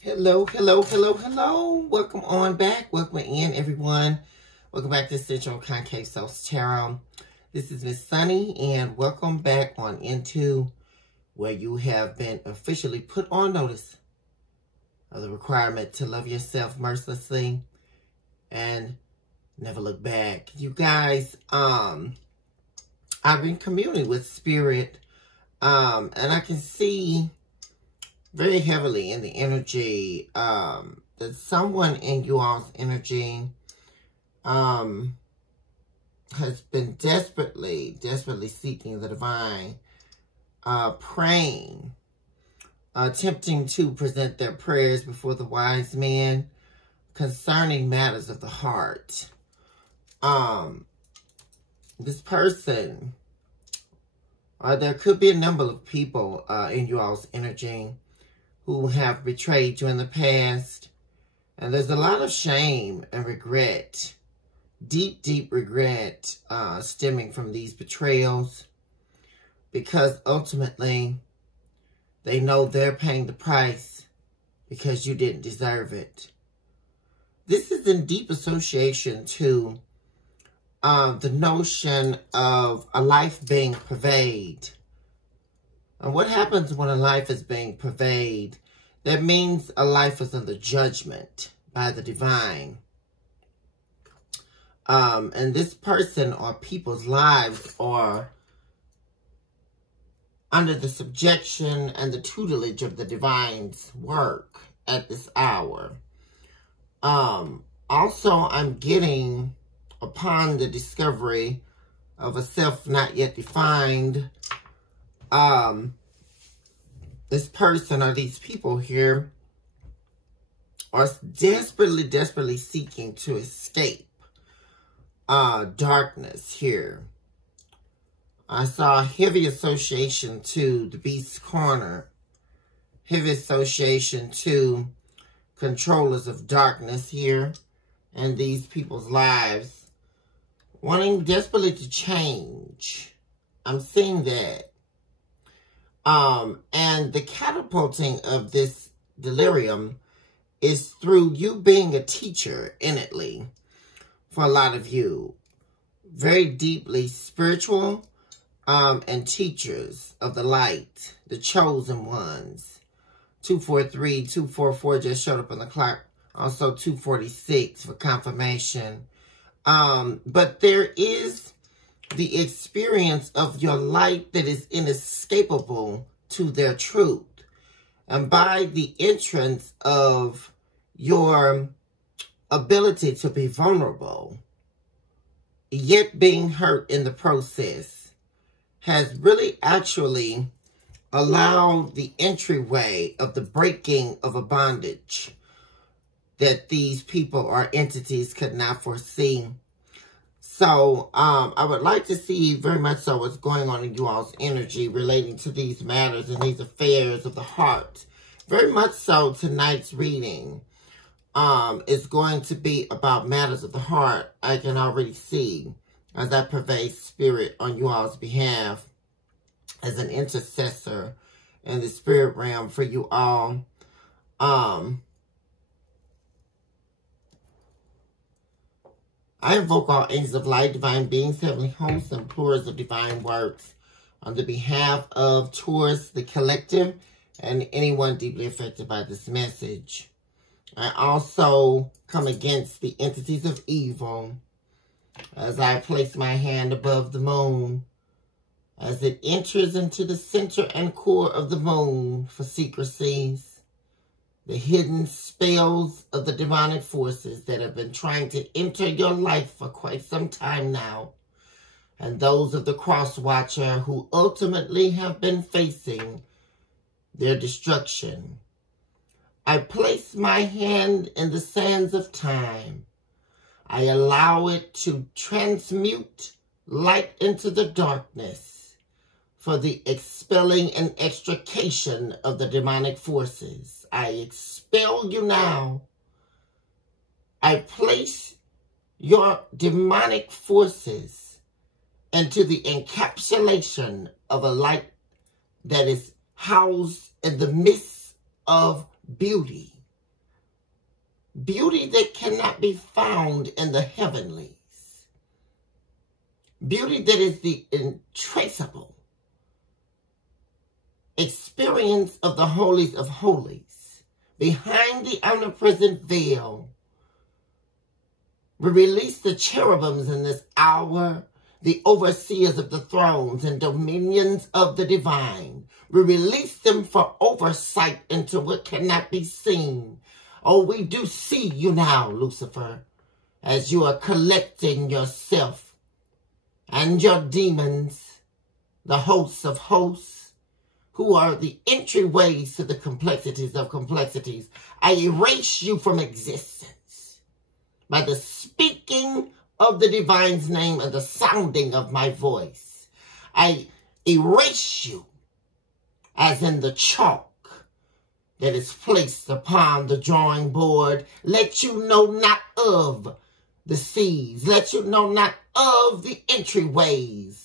Hello, hello, hello, hello. Welcome on back. Welcome in, everyone. Welcome back to Central Concave Souls Tarot. This is Miss Sunny, and welcome back on into where you have been officially put on notice of the requirement to love yourself mercilessly and never look back. You guys, I've been communing with Spirit, and I can see very heavily in the energy that someone in you all's energy has been desperately seeking the divine, praying, attempting to present their prayers before the wise men concerning matters of the heart. This person, there could be a number of people in you all's energy who have betrayed you in the past. And there's a lot of shame and regret, deep regret stemming from these betrayals, because ultimately they know they're paying the price because you didn't deserve it. This is in deep association to the notion of a life being purveyed. And what happens when a life is being purveyed? That means a life is under judgment by the divine. And this person or people's lives are under the subjection and the tutelage of the divine's work at this hour. Also, I'm getting, upon the discovery of a self not yet defined, this person or these people here are desperately seeking to escape darkness here. I saw a heavy association to the Beast's Corner, heavy association to controllers of darkness here, and these people's lives wanting desperately to change. I'm seeing that. And the catapulting of this delirium is through you being a teacher innately for a lot of you. Very deeply spiritual, and teachers of the light, the chosen ones. 243, 244 just showed up on the clock. Also 246 for confirmation. But there is the experience of your light that is inescapable to their truth. And by the entrance of your ability to be vulnerable, yet being hurt in the process, has really actually allowed the entryway of the breaking of a bondage that these people or entities could not foresee. So, I would like to see very much so what's going on in you all's energy relating to these matters and these affairs of the heart. Very much so tonight's reading is going to be about matters of the heart. I can already see as I pervade spirit on you all's behalf as an intercessor in the spirit realm for you all. I invoke all angels of light, divine beings, heavenly hosts, and plurals of divine works on the behalf of, towards the collective, and anyone deeply affected by this message. I also come against the entities of evil as I place my hand above the moon, as it enters into the center and core of the moon for secrecies, the hidden spells of the demonic forces that have been trying to enter your life for quite some time now, and those of the cross watcher who ultimately have been facing their destruction. I place my hand in the sands of time. I allow it to transmute light into the darkness for the expelling and extrication of the demonic forces. I expel you now. I place your demonic forces into the encapsulation of a light that is housed in the midst of beauty, beauty that cannot be found in the heavenlies, beauty that is the intraceable experience of the holies of holies. Behind the omnipresent veil, we release the cherubims in this hour, the overseers of the thrones and dominions of the divine. We release them for oversight into what cannot be seen. Oh, we do see you now, Lucifer, as you are collecting yourself and your demons, the hosts of hosts, who are the entryways to the complexities of complexities. I erase you from existence by the speaking of the divine's name and the sounding of my voice. I erase you as in the chalk that is placed upon the drawing board. Let you know not of the seas. Let you know not of the entryways.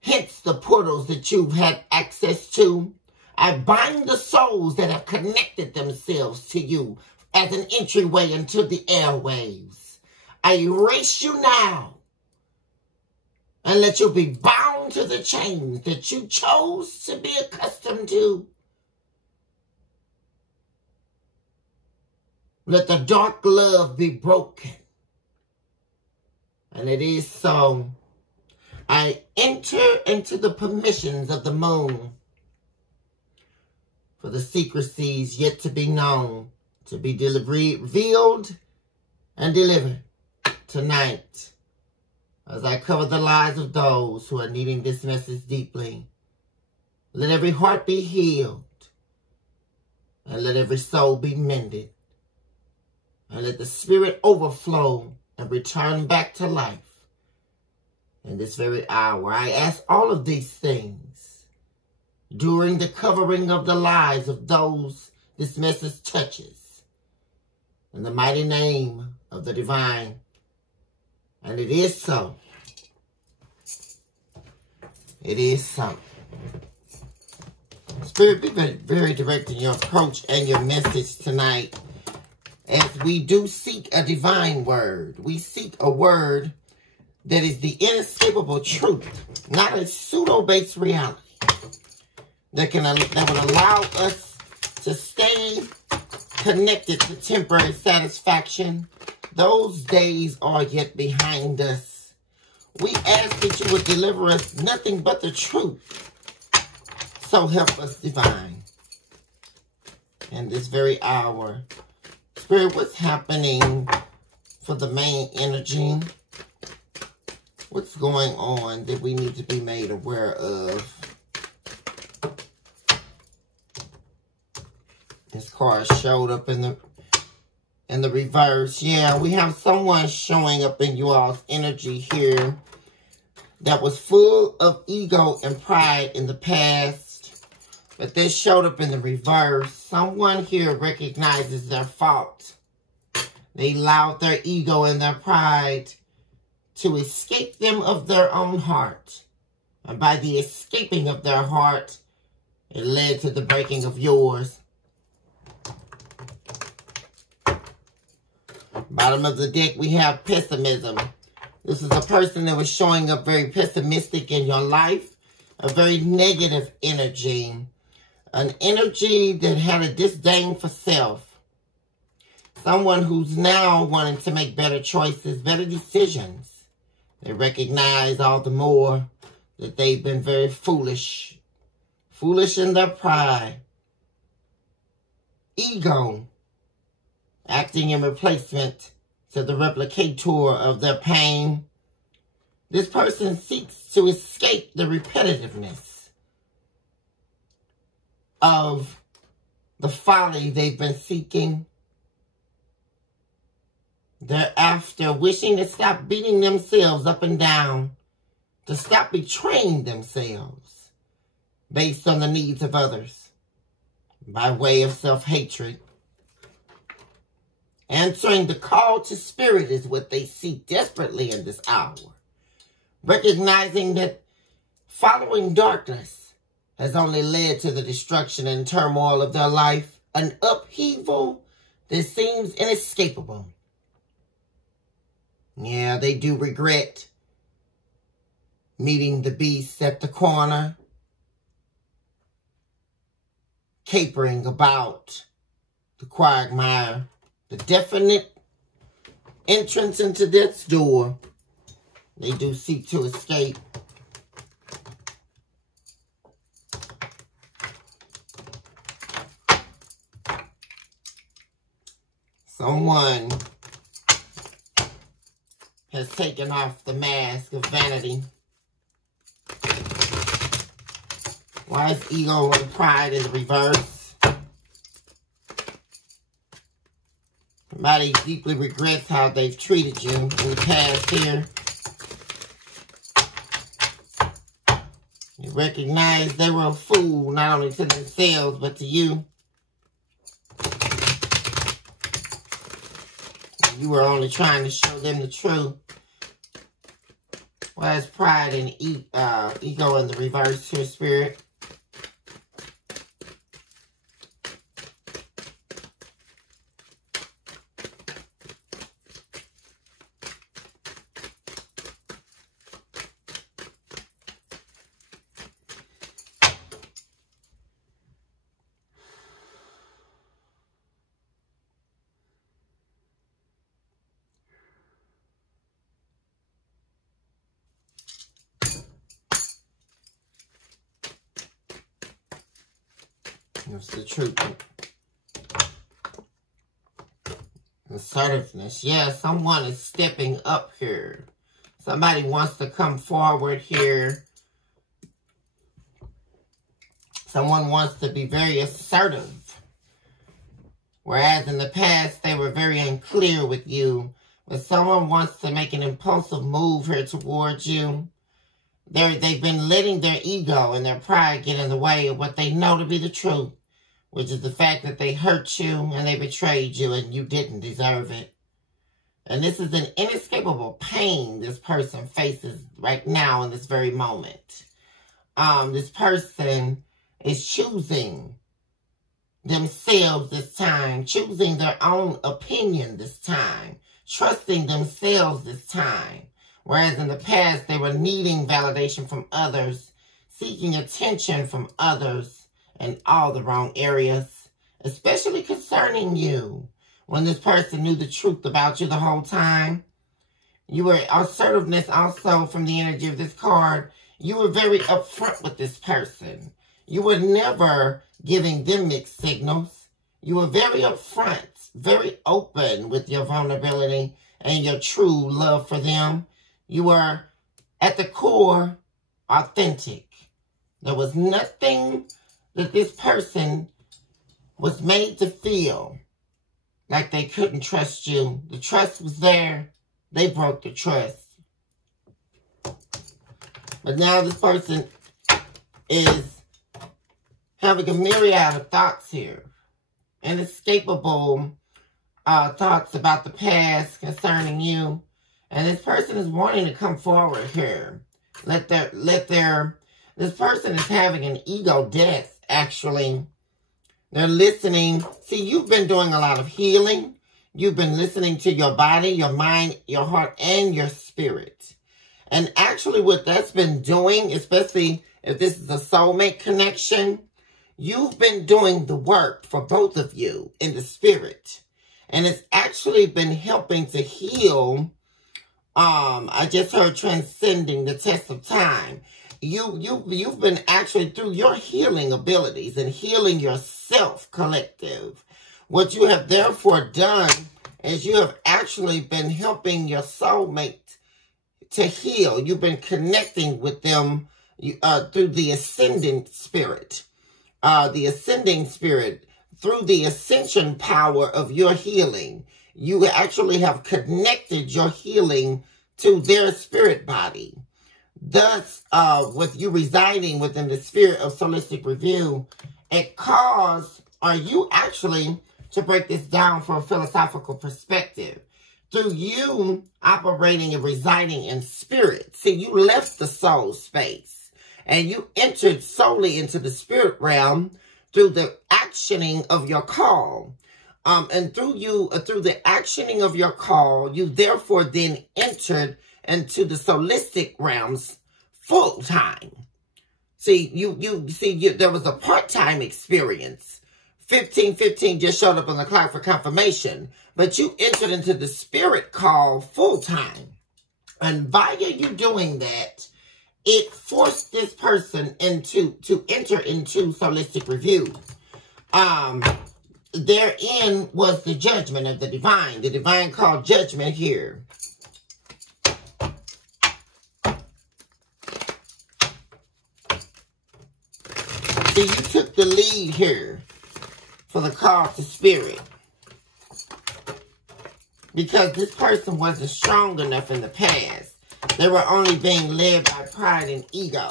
Hence the portals that you've had access to. I bind the souls that have connected themselves to you as an entryway into the airwaves. I erase you now and let you be bound to the chains that you chose to be accustomed to. Let the dark love be broken. And it is so. I enter into the permissions of the moon for the secrecies yet to be known, to be revealed and delivered tonight, as I cover the lives of those who are needing this message deeply. Let every heart be healed, and let every soul be mended, and let the spirit overflow and return back to life in this very hour. I ask all of these things during the covering of the lives of those this message touches, in the mighty name of the divine. And it is so. It is so. Spirit, be very, very direct in your approach and your message tonight, as we do seek a divine word. We seek a word that is the inescapable truth, not a pseudo-based reality that would allow us to stay connected to temporary satisfaction. Those days are yet behind us. We ask that you would deliver us nothing but the truth. So help us, divine, in this very hour. Spirit, what's happening for the main energy? What's going on that we need to be made aware of? This card showed up in the reverse. Yeah, we have someone showing up in you all's energy here that was full of ego and pride in the past, but they showed up in the reverse. Someone here recognizes their fault. They allowed their ego and their pride to escape them of their own heart. And by the escaping of their heart, it led to the breaking of yours. Bottom of the deck, we have pessimism. This is a person that was showing up very pessimistic in your life. A very negative energy. An energy that had a disdain for self. Someone who's now wanting to make better choices, better decisions. They recognize all the more that they've been very foolish. Foolish in their pride. Ego. Acting in replacement to the replicator of their pain. This person seeks to escape the repetitiveness of the folly they've been seeking. They're after wishing to stop beating themselves up and down, to stop betraying themselves based on the needs of others by way of self-hatred. Answering the call to spirit is what they seek desperately in this hour. Recognizing that following darkness has only led to the destruction and turmoil of their life, an upheaval This seems inescapable. Yeah, they do regret meeting the beast at the corner, capering about the quagmire, the definite entrance into death's door. They do seek to escape. Someone has taken off the mask of vanity. Why is ego and pride in the reverse? Somebody deeply regrets how they've treated you in the past here. You recognize they were a fool, not only to themselves, but to you. You were only trying to show them the truth. Why is pride and ego in the reverse here, Spirit? That's the truth. Assertiveness. Yeah, someone is stepping up here. Somebody wants to come forward here. Someone wants to be very assertive. Whereas in the past, they were very unclear with you. But someone wants to make an impulsive move here towards you. They've been letting their ego and their pride get in the way of what they know to be the truth, which is the fact that they hurt you and they betrayed you and you didn't deserve it. And this is an inescapable pain this person faces right now in this very moment. This person is choosing themselves this time, choosing their own opinion this time, trusting themselves this time. Whereas in the past, they were needing validation from others, seeking attention from others in all the wrong areas, especially concerning you. When this person knew the truth about you the whole time, you were assertiveness also from the energy of this card. You were very upfront with this person. You were never giving them mixed signals. You were very upfront, very open with your vulnerability and your true love for them. You were, at the core, authentic. There was nothing that this person was made to feel like they couldn't trust you. The trust was there. They broke the trust. But now this person is having a myriad of thoughts here. Inescapable thoughts about the past concerning you. And this person is wanting to come forward here. This person is having an ego death, actually. They're listening. See, you've been doing a lot of healing. You've been listening to your body, your mind, your heart, and your spirit. And actually what that's been doing, especially if this is a soulmate connection, you've been doing the work for both of you in the spirit. And it's actually been helping to heal. I just heard transcending the test of time. You've been actually through your healing abilities and healing yourself collective. What you have therefore done is you have actually been helping your soulmate to heal. You've been connecting with them through the ascending spirit. The ascending spirit, through the ascension power of your healing. You actually have connected your healing to their spirit body. Thus, with you residing within the spirit of Solistic Review, it caused, or you actually, to break this down from a philosophical perspective, through you operating and residing in spirit. See, you left the soul space and you entered solely into the spirit realm through the actioning of your call. And through the actioning of your call, you therefore then entered into the solistic realms full time. See, there was a part-time experience. 1515 just showed up on the clock for confirmation, but you entered into the spirit call full time. And via you doing that, it forced this person to enter into solistic review. Therein was the judgment of the divine called judgment here. So you took the lead here for the call to spirit. Because this person wasn't strong enough in the past. They were only being led by pride and ego.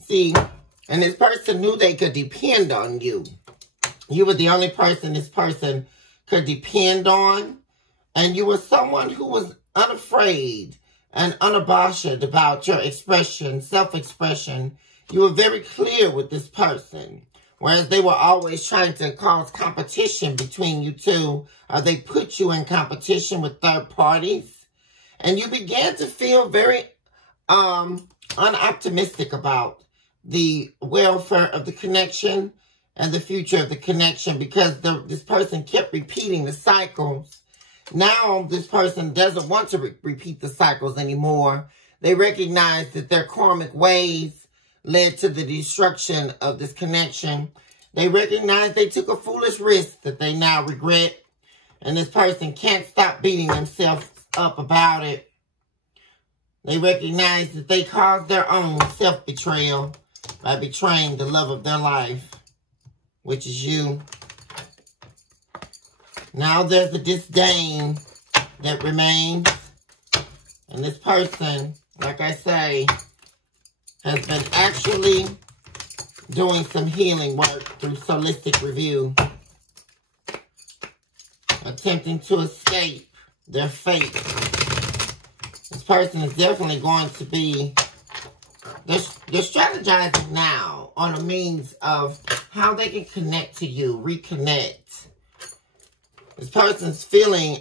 See, and this person knew they could depend on you. You were the only person this person could depend on. And you were someone who was unafraid and unabashed about your expression, self-expression. You were very clear with this person. Whereas they were always trying to cause competition between you two. Or they put you in competition with third parties. And you began to feel very unoptimistic about the welfare of the connection and the future of the connection, because this person kept repeating the cycles. Now this person doesn't want to repeat the cycles anymore. They recognize that their karmic ways led to the destruction of this connection. They recognize they took a foolish risk that they now regret. And this person can't stop beating themselves up about it. They recognize that they caused their own self-betrayal by betraying the love of their life, which is you. Now there's a disdain that remains. And this person, like I say, has been actually doing some healing work through solistic review. Attempting to escape their fate. This person is definitely going to be... They're strategizing now on a means of how they can connect to you, reconnect. This person's feeling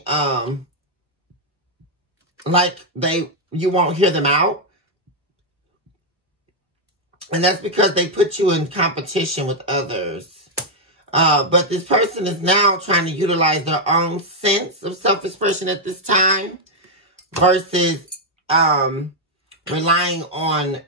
like you won't hear them out. And that's because they put you in competition with others. But this person is now trying to utilize their own sense of self-expression at this time versus relying on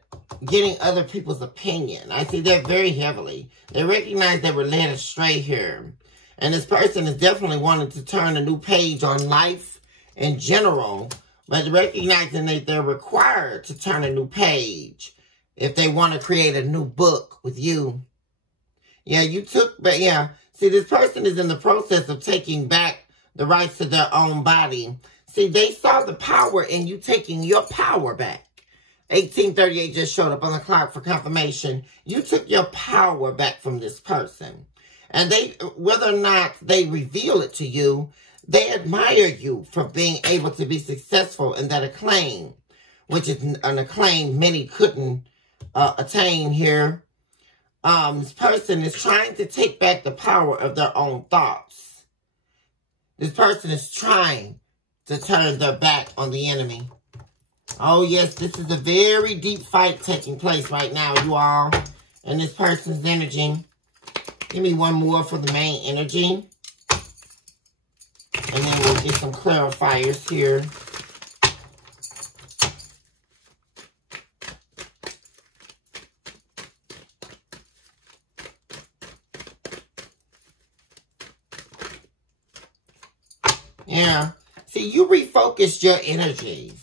getting other people's opinion. I see that very heavily. They recognize they were led astray here. And this person is definitely wanting to turn a new page on life in general, but recognizing that they're required to turn a new page if they want to create a new book with you. Yeah, see, this person is in the process of taking back the rights to their own body. See, they saw the power in you taking your power back. 1838 just showed up on the clock for confirmation. You took your power back from this person. And whether or not they reveal it to you, they admire you for being able to be successful in that acclaim, which is an acclaim many couldn't attain here. This person is trying to take back the power of their own thoughts. This person is trying to turn their back on the enemy. Oh, yes, this is a very deep fight taking place right now, you all. And this person's energy. Give me one more for the main energy. And then we'll get some clarifiers here. Yeah. See, you refocused your energies.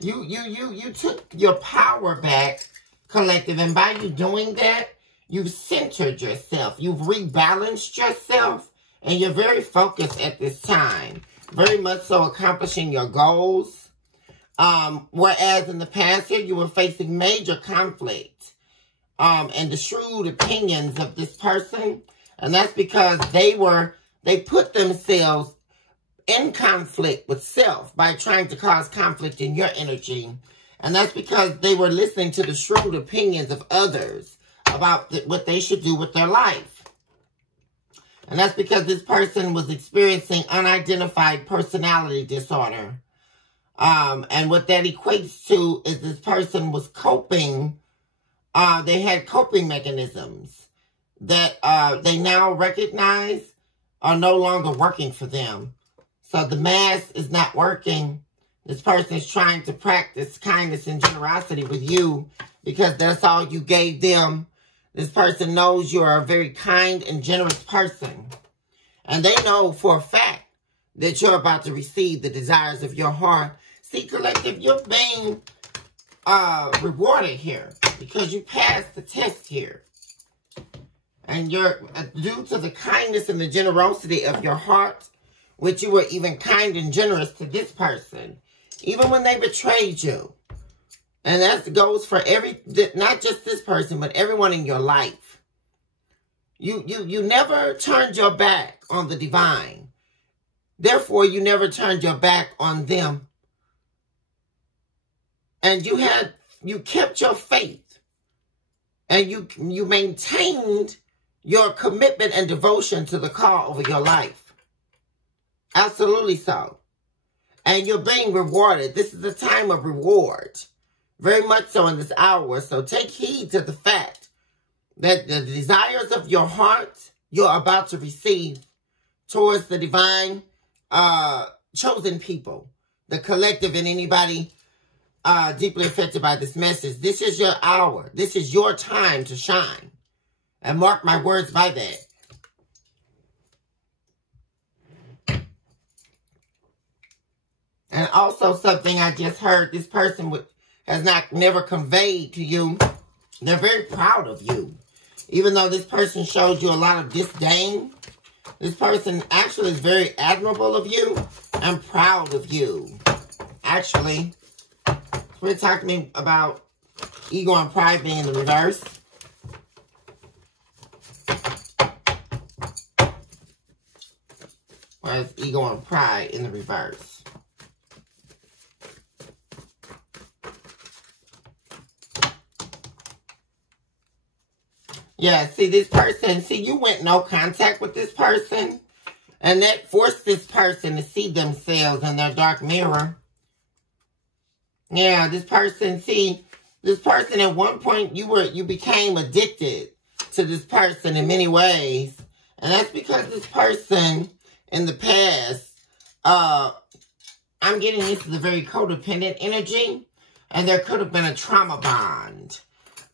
You took your power back, collective, and by you doing that, you've centered yourself. You've rebalanced yourself, and you're very focused at this time. Very much so accomplishing your goals. Whereas in the past here, you were facing major conflict. And the shrewd opinions of this person. And that's because they were they put themselves in conflict with self by trying to cause conflict in your energy. And that's because they were listening to the shrewd opinions of others about what they should do with their life. And that's because this person was experiencing unidentified personality disorder. And what that equates to is this person was coping. They had coping mechanisms that they now recognize are no longer working for them. So the mask is not working. This person is trying to practice kindness and generosity with you because that's all you gave them. This person knows you are a very kind and generous person. And they know for a fact that you're about to receive the desires of your heart. See, collective, you're being rewarded here because you passed the test here. And you're, due to the kindness and the generosity of your heart, which you were even kind and generous to this person, even when they betrayed you. And that goes for not just this person, but everyone in your life. You never turned your back on the divine. Therefore, you never turned your back on them. And you kept your faith. And you maintained your commitment and devotion to the call over your life. Absolutely so. And you're being rewarded. This is a time of reward. Very much so in this hour. So take heed to the fact that the desires of your heart, you're about to receive towards the divine chosen people, the collective, and anybody deeply affected by this message. This is your hour. This is your time to shine. And mark my words by that. And also something I just heard, this person has never conveyed to you. They're very proud of you. Even though this person showed you a lot of disdain, this person actually is very admirable of you and proud of you. Actually, we're talking to me about ego and pride being in the reverse. Whereas ego and pride in the reverse. Yeah, see this person, you went no contact with this person. And that forced this person to see themselves in their dark mirror. Yeah, this person at one point you became addicted to this person in many ways. And that's because this person in the past, I'm getting this is a very codependent energy. And there could have been a trauma bond.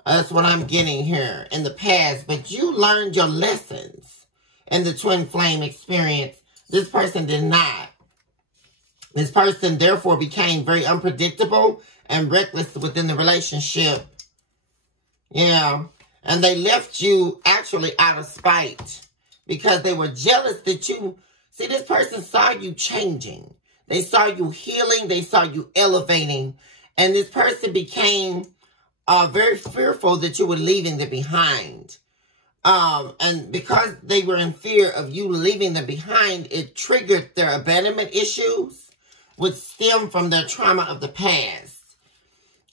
That's what I'm getting here in the past. But you learned your lessons in the twin flame experience. This person did not. This person therefore became very unpredictable and reckless within the relationship. Yeah. And they left you actually out of spite because they were jealous that you... See, this person saw you changing. They saw you healing. They saw you elevating. And this person became very fearful that you were leaving them behind. And because they were in fear of you leaving them behind, it triggered their abandonment issues, which stem from their trauma of the past.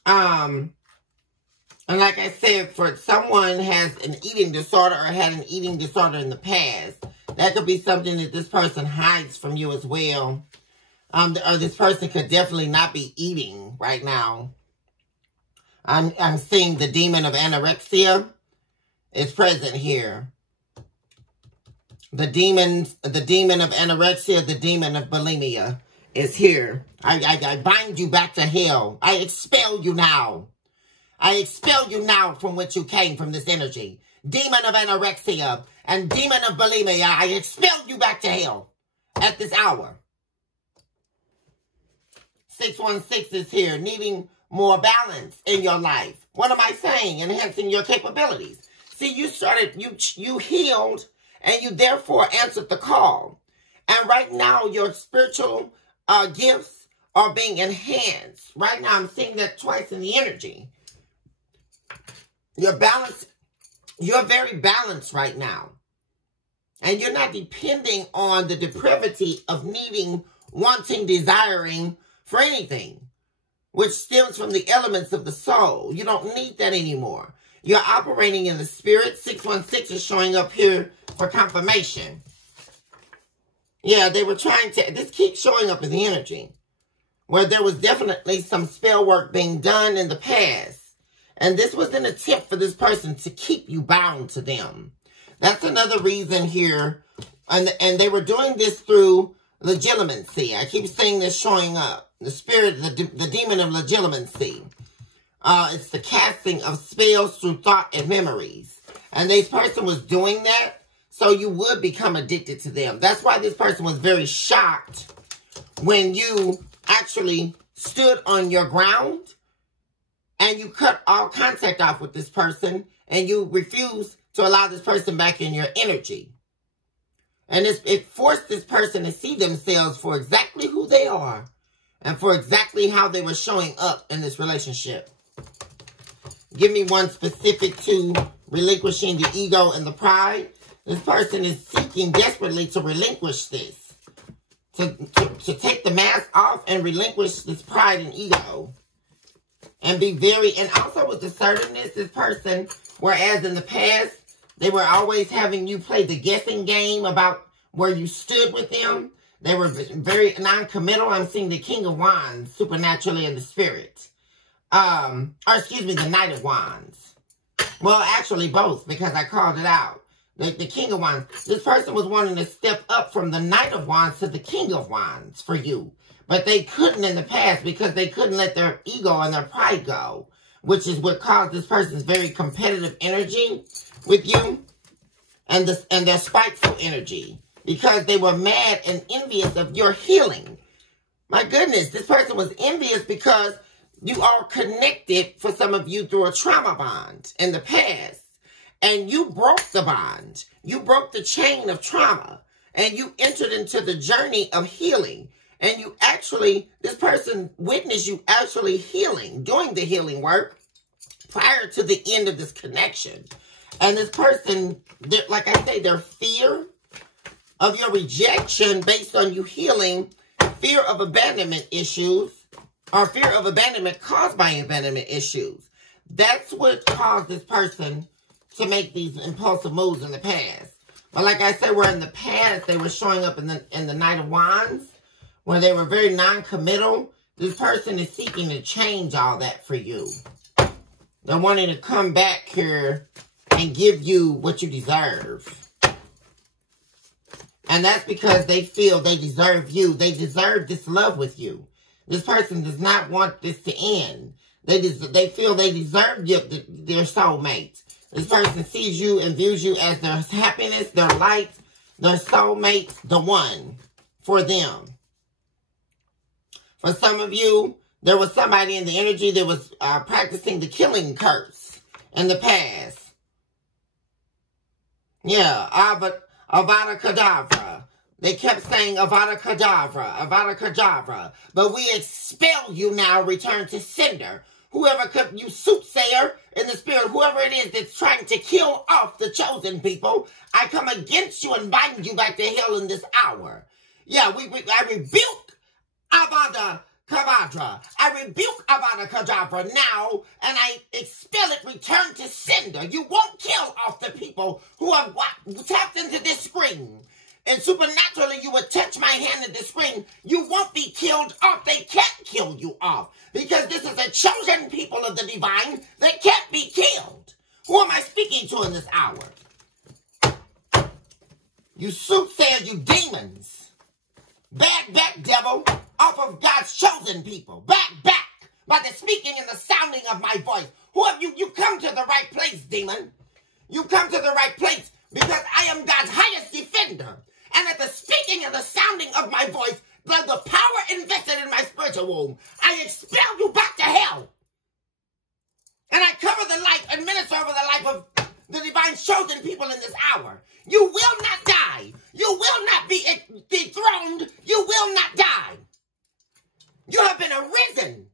And like I said, for someone has an eating disorder or had an eating disorder in the past, that could be something that this person hides from you as well. Or this person could definitely not be eating right now. I'm seeing the demon of anorexia is present here. The demon of anorexia, the demon of bulimia is here. I bind you back to hell. I expel you now. I expel you now from which you came, from this energy. Demon of anorexia and demon of bulimia, I expel you back to hell at this hour. 616 is here, needing more balance in your life. What am I saying? Enhancing your capabilities. See, you healed, and you therefore answered the call. And right now, your spiritual gifts are being enhanced. Right now, I'm seeing that twice in the energy. You're balanced. You're very balanced right now. And you're not depending on the depravity of needing, wanting, desiring for anything, which stems from the elements of the soul. You don't need that anymore. You're operating in the spirit. 616 is showing up here for confirmation. Yeah, they were trying to, this keeps showing up in the energy, where there was definitely some spell work being done in the past. And this was an attempt for this person to keep you bound to them. That's another reason here. And they were doing this through legitimacy. I keep seeing this showing up. The spirit, the demon of legitimacy. It's the casting of spells through thought and memories. And this person was doing that, so you would become addicted to them. That's why this person was very shocked when you actually stood on your ground and you cut all contact off with this person and you refused to allow this person back in your energy. And it forced this person to see themselves for exactly who they are and for exactly how they were showing up in this relationship. Give me one specific to relinquishing the ego and the pride. This person is seeking desperately to relinquish this. To take the mask off and relinquish this pride and ego. And be very, and also with assertiveness, this person, whereas in the past, they were always having you play the guessing game about where you stood with them. They were very non-committal. I'm seeing the King of Wands supernaturally in the spirit. Or excuse me, the Knight of Wands. Well, actually both, because I called it out. The King of Wands. This person was wanting to step up from the Knight of Wands to the King of Wands for you. But they couldn't in the past because they couldn't let their ego and their pride go. Which is what caused this person's very competitive energy with you. And their spiteful energy. Because they were mad and envious of your healing. My goodness, this person was envious because you are connected, for some of you, through a trauma bond in the past. And you broke the bond. You broke the chain of trauma. And you entered into the journey of healing. And you actually, this person witnessed you actually healing, doing the healing work prior to the end of this connection. And this person, like I say, their fear of your rejection based on you healing, fear of abandonment issues, or fear of abandonment caused by abandonment issues. That's what caused this person to make these impulsive moves in the past. But like I said, where in the past they were showing up in the Knight of Wands, where they were very non-committal. This person is seeking to change all that for you. They're wanting to come back here and give you what you deserve. And that's because they feel they deserve you. They deserve this love with you. This person does not want this to end. They feel they deserve their soulmate. This person sees you and views you as their happiness, their light, their soulmate, the one for them. For some of you, there was somebody in the energy that was practicing the killing curse in the past. Yeah, Avada Kedavra. They kept saying Avada Kedavra, Avada Kedavra. But we expel you now, return to sender. Whoever could, you soothsayer in the spirit, whoever it is that's trying to kill off the chosen people, I come against you and bind you back to hell in this hour. Yeah, I rebuke Avada Kedavra. I rebuke Avada Kedavra now, and I expel it, return to sender. You won't kill off the people who have tapped into this screen. And supernaturally, you would touch my hand at the screen. You won't be killed off. They can't kill you off. Because this is a chosen people of the divine that can't be killed. Who am I speaking to in this hour? You soothsayers, you demons. Back, devil, off of God's chosen people. Back, by the speaking and the sounding of my voice. Who have you? You come to the right place, demon. You come to the right place because I am God's highest defender. And at the speaking and the sounding of my voice, by the power invested in my spiritual womb, I expel you back to hell. And I cover the life and minister over the life of the divine chosen people in this hour. You will not die. You will not be dethroned. You will not die. You have been arisen.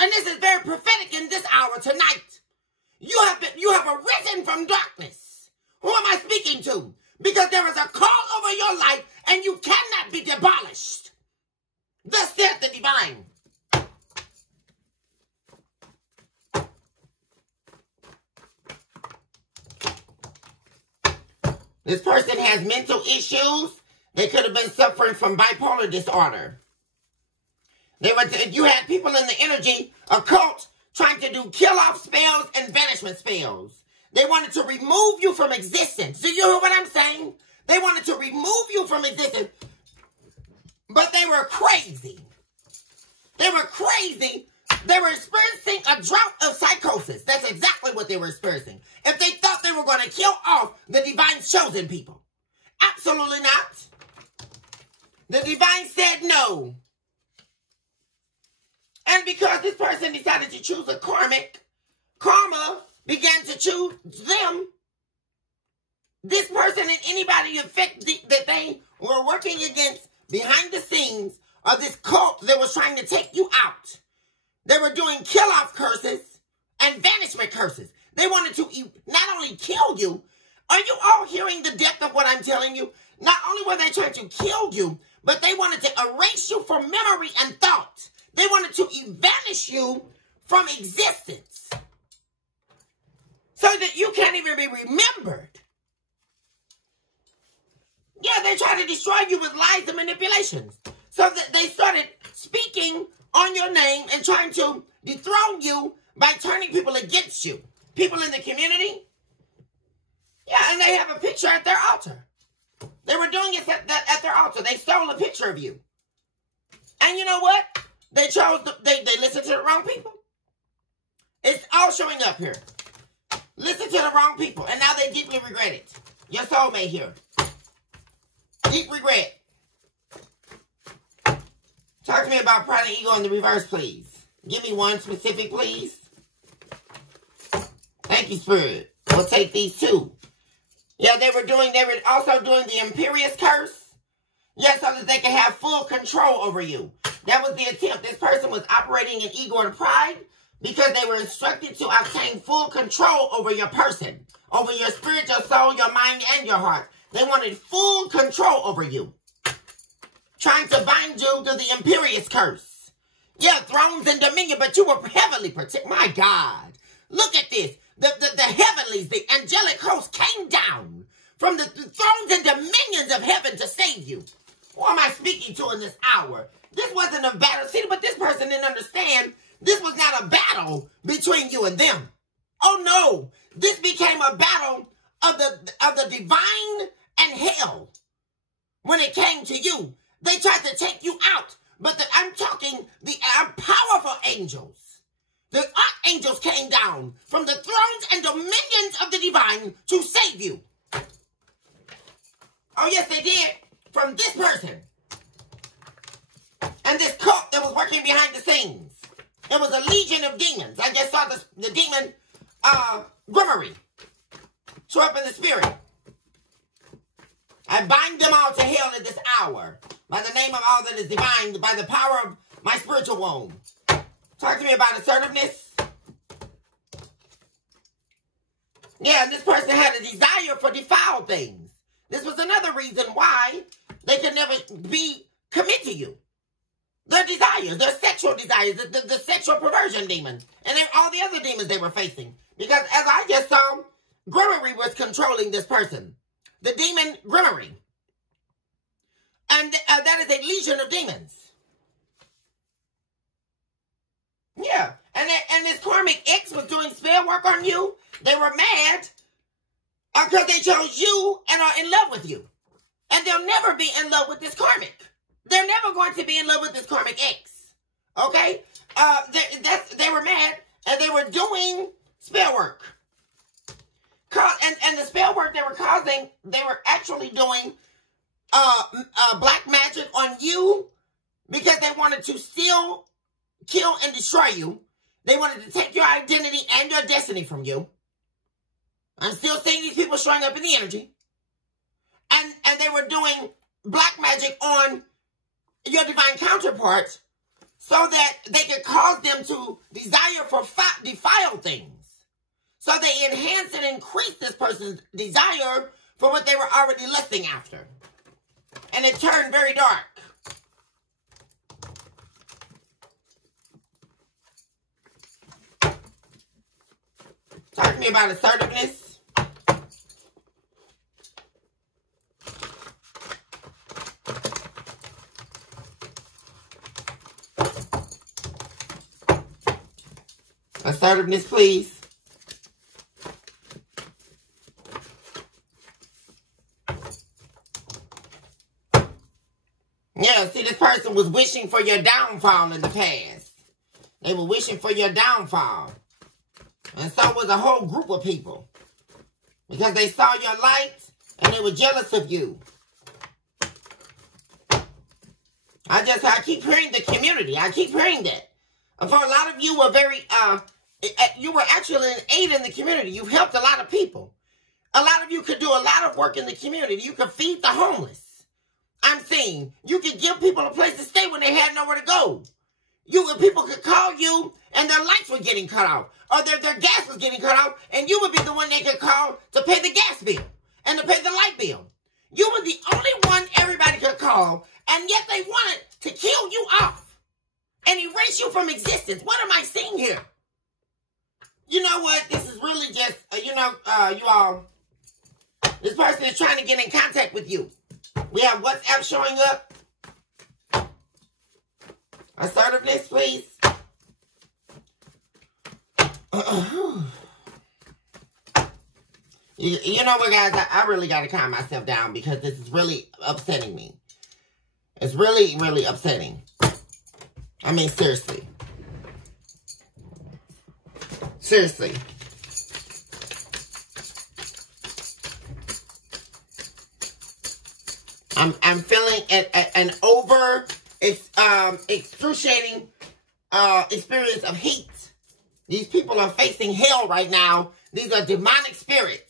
And this is very prophetic in this hour tonight. You have arisen from darkness. Who am I speaking to? Because there is a call over your life and you cannot be demolished. Thus saith the divine. This person has mental issues. They could have been suffering from bipolar disorder. You had people in the energy occult trying to do kill-off spells and banishment spells. They wanted to remove you from existence. Do you hear what I'm saying? They wanted to remove you from existence. But they were crazy. They were crazy. They were experiencing a drought of psychosis. That's exactly what they were experiencing. If they thought they were going to kill off the divine chosen people. Absolutely not. The divine said no. And because this person decided to choose a karmic, karma began to choose them. This person and anybody that they were working against behind the scenes of this cult that was trying to take you out. They were doing kill-off curses and banishment curses. They wanted to not only kill you. Are you all hearing the depth of what I'm telling you? Not only were they trying to kill you, but they wanted to erase you from memory and thought. They wanted to banish you from existence so that you can't even be remembered. Yeah, they tried to destroy you with lies and manipulations. So that they started speaking on your name and trying to dethrone you by turning people against you. People in the community. Yeah, and they have a picture at their altar. They were doing it at their altar. They stole a picture of you. And you know what? They listened to the wrong people. It's all showing up here. Listen to the wrong people. And now they deeply regret it. Your soulmate here. Deep regret. Talk to me about pride and ego in the reverse, please. Give me one specific, please. Thank you, Spirit. We'll take these two. Yeah, they were also doing the Imperious Curse. Yeah, so that they could have full control over you. That was the attempt. This person was operating in ego and pride because they were instructed to obtain full control over your person, over your spirit, your soul, your mind, and your heart. They wanted full control over you. Trying to bind you to the Imperious Curse. Yeah, thrones and dominion, but you were heavily protected. My God. Look at this. The heavenlies, the angelic host came down from the thrones and dominions of heaven to save you. Who am I speaking to in this hour? This wasn't a battle. See, but this person didn't understand. This was not a battle between you and them. Oh, no. This became a battle of the divine and hell. When it came to you, they tried to take you out. But I'm talking the powerful angels. The archangels came down from the thrones and dominions of the divine to save you. Oh, yes, they did. From this person. And this cult that was working behind the scenes. It was a legion of demons. I just saw the demon, Grimory. Show up in the spirit. I bind them all to hell at this hour. By the name of all that is divine. By the power of my spiritual womb. Talk to me about assertiveness. Yeah, and this person had a desire for defiled things. This was another reason why they could never commit to you. Their desires, their sexual desires, the sexual perversion demon, and all the other demons they were facing. Because as I just saw, Grimory was controlling this person. The demon Grimory. And that is a legion of demons. Yeah. And this karmic ex was doing spell work on you. They were mad because they chose you and are in love with you. And they'll never be in love with this karmic. They're never going to be in love with this karmic ex. Okay? They were mad and they were doing spell work. And the spell work they were causing, they were actually doing black magic on you because they wanted to still kill and destroy you. They wanted to take your identity and your destiny from you. I'm still seeing these people showing up in the energy. And they were doing black magic on your divine counterpart so that they could cause them to desire for defile things. So they enhance and increase this person's desire for what they were already lusting after. And it turned very dark. Talk to me about assertiveness. Assertiveness, please. Yeah, see, this person was wishing for your downfall in the past. They were wishing for your downfall. And so was a whole group of people. Because they saw your light and they were jealous of you. I keep hearing the community. I keep hearing that. For a lot of you were very, you were actually an aid in the community. You've helped a lot of people. A lot of you could do a lot of work in the community. You could feed the homeless. I'm saying you could give people a place to stay when they had nowhere to go. People could call you and their lights were getting cut off. Or their gas was getting cut off. And you would be the one they could call to pay the gas bill. And to pay the light bill. You were the only one everybody could call. And yet they wanted to kill you off. And erase you from existence. What am I seeing here? You know what? This is really just, you all. This person is trying to get in contact with you. We have WhatsApp showing up. Assertiveness, please. You know what, guys? I really got to calm myself down because this is really upsetting me. It's really, really upsetting. I mean, seriously. Seriously. I'm feeling an over excruciating experience of hate. These people are facing hell right now. These are demonic spirits.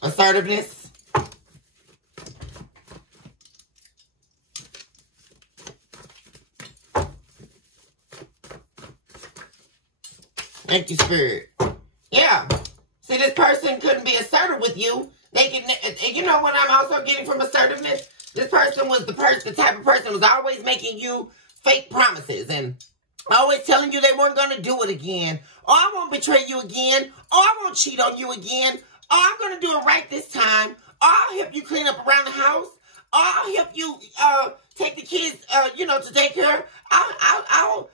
Assertiveness. Thank you, Spirit. Yeah. See, this person couldn't be assertive with you. They can, you know what I'm also getting from assertiveness? This person was the type of person who was always making you fake promises and always telling you they weren't going to do it again. Or I won't betray you again. Or I won't cheat on you again. Oh, I'm going to do it right this time. I'll help you clean up around the house. I'll help you take the kids, to daycare. I'll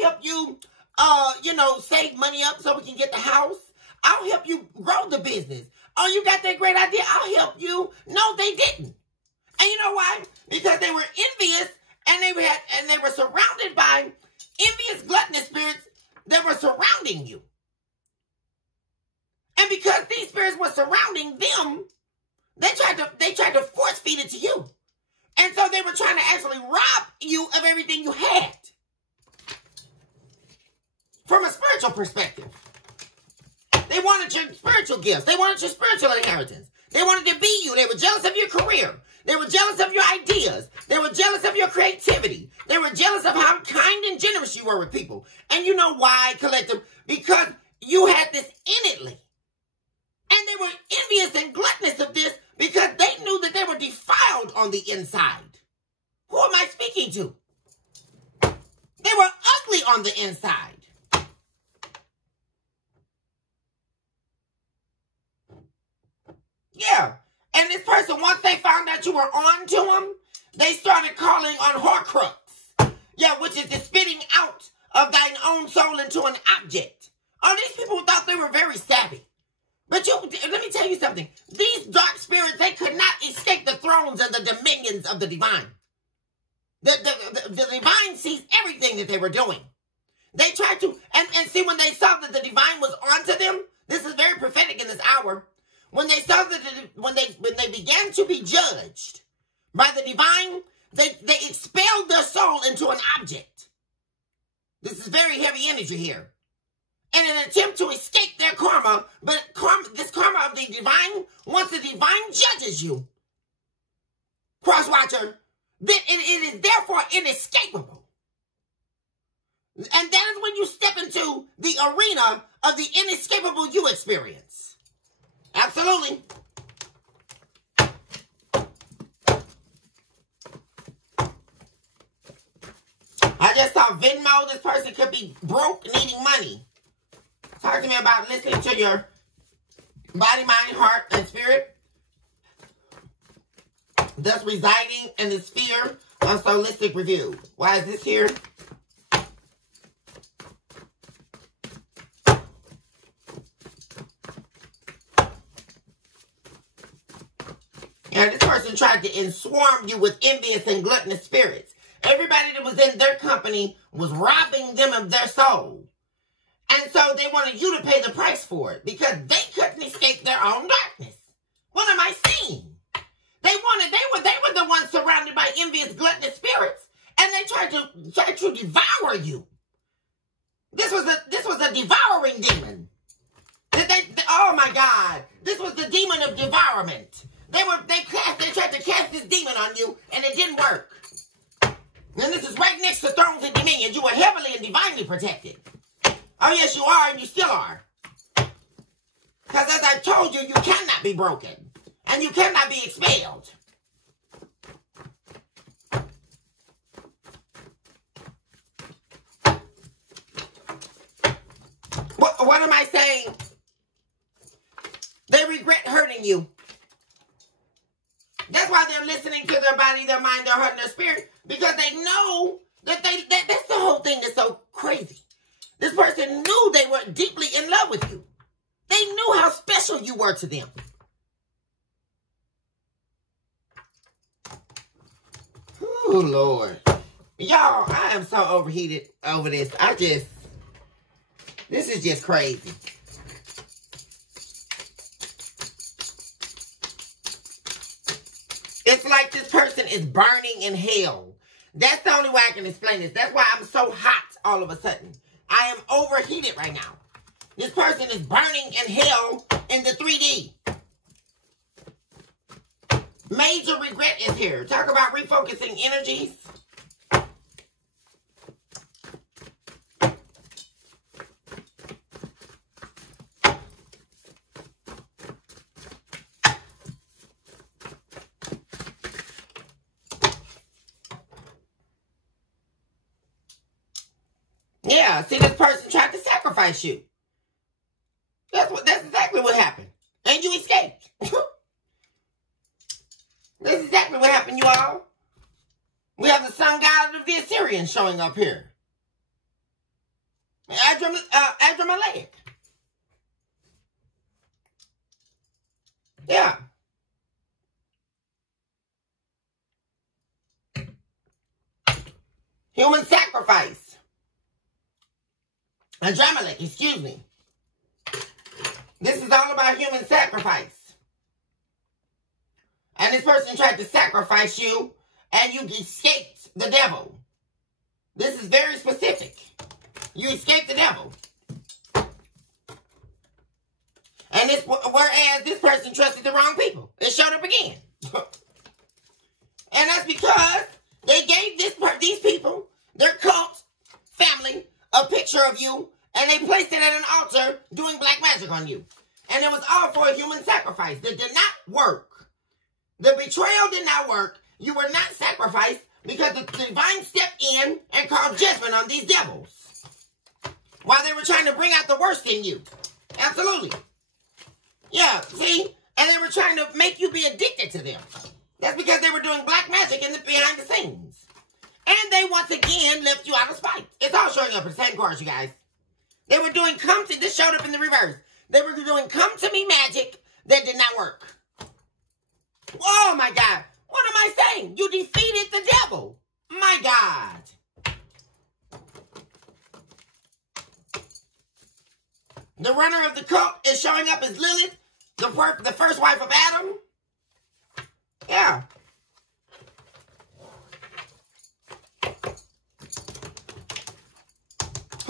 help you, save money up so we can get the house. I'll help you grow the business. Oh, you got that great idea? I'll help you. No, they didn't. And you know why? Because they were envious and they were surrounded by envious, gluttonous spirits that were surrounding you. And because these spirits were surrounding them, they tried to force feed it to you. And so they were trying to actually rob you of everything you had. From a spiritual perspective. They wanted your spiritual gifts. They wanted your spiritual inheritance. They wanted to be you. They were jealous of your career. They were jealous of your ideas. They were jealous of your creativity. They were jealous of how kind and generous you were with people. And you know why, collective? Because you had this innately. And they were envious and gluttonous of this because they knew that they were defiled on the inside. Who am I speaking to? They were ugly on the inside. Yeah. And this person, once they found out you were on to them, they started calling on Horcrux. Yeah, which is the spitting out of thine own soul into an object. Oh, these people thought they were very savvy. But let me tell you something. These dark spirits, they could not escape the thrones and the dominions of the divine. The divine sees everything that they were doing. They tried to, and see, when they saw that the divine was onto them, this is very prophetic in this hour. When they saw that, when they began to be judged by the divine, they expelled their soul into an object. This is very heavy energy here. In an attempt to escape their karma, but this karma of the divine, once the divine judges you, cross-watcher, then it is therefore inescapable. And that is when you step into the arena of the inescapable you experience. Absolutely. I just saw Venmo. This person could be broke, needing money. Talk to me about listening to your body, mind, heart, and spirit. Thus residing in the sphere of holistic review. Why is this here? And this person tried to enswarm you with envious and gluttonous spirits. Everybody that was in their company was robbing them of their soul. And so they wanted you to pay the price for it because they couldn't escape their own darkness. What am I seeing? They were the ones surrounded by envious, gluttonous spirits, and they tried to devour you. This was a devouring demon. Oh my God! This was the demon of devourment. They tried to cast this demon on you, and it didn't work. And this is right next to thrones and dominions. You were heavily and divinely protected. Oh yes, you are, and you still are. Because as I told you, you cannot be broken. And you cannot be expelled. What am I saying? They regret hurting you. That's why they're listening to their body, their mind, their heart, and their spirit. Because they know that that's the whole thing that's so crazy. This person knew they were deeply in love with you. They knew how special you were to them. Oh, Lord. Y'all, I am so overheated over this. This is just crazy. It's like this person is burning in hell. That's the only way I can explain this. That's why I'm so hot all of a sudden. I am overheated right now. This person is burning in hell in the 3D. Major regret is here. Talk about refocusing energies. Yeah, see, this person tried to sacrifice you. That's exactly what happened. And you escaped. That's exactly what happened, you all. We have the sun god of the Assyrians showing up here. Adramelech. Yeah. Human sacrifice. Adramelech, excuse me. This is all about human sacrifice. And this person tried to sacrifice you, and you escaped the devil. This is very specific. You escaped the devil. And whereas this person trusted the wrong people. It showed up again. And that's because they gave these people, their cult family, a picture of you, and they placed it at an altar doing black magic on you. And it was all for a human sacrifice that did not work. The betrayal did not work. You were not sacrificed because the divine stepped in and called judgment on these devils. While they were trying to bring out the worst in you. Absolutely. Yeah, see? And they were trying to make you be addicted to them. That's because they were doing black magic behind the scenes. And they once again left you out of spite. It's all showing up in the same cards, you guys. They were doing this showed up in the reverse. They were doing come to me magic that did not work. Oh my God. What am I saying? You defeated the devil. My God. The runner of the cult is showing up as Lilith, the first wife of Adam. Yeah.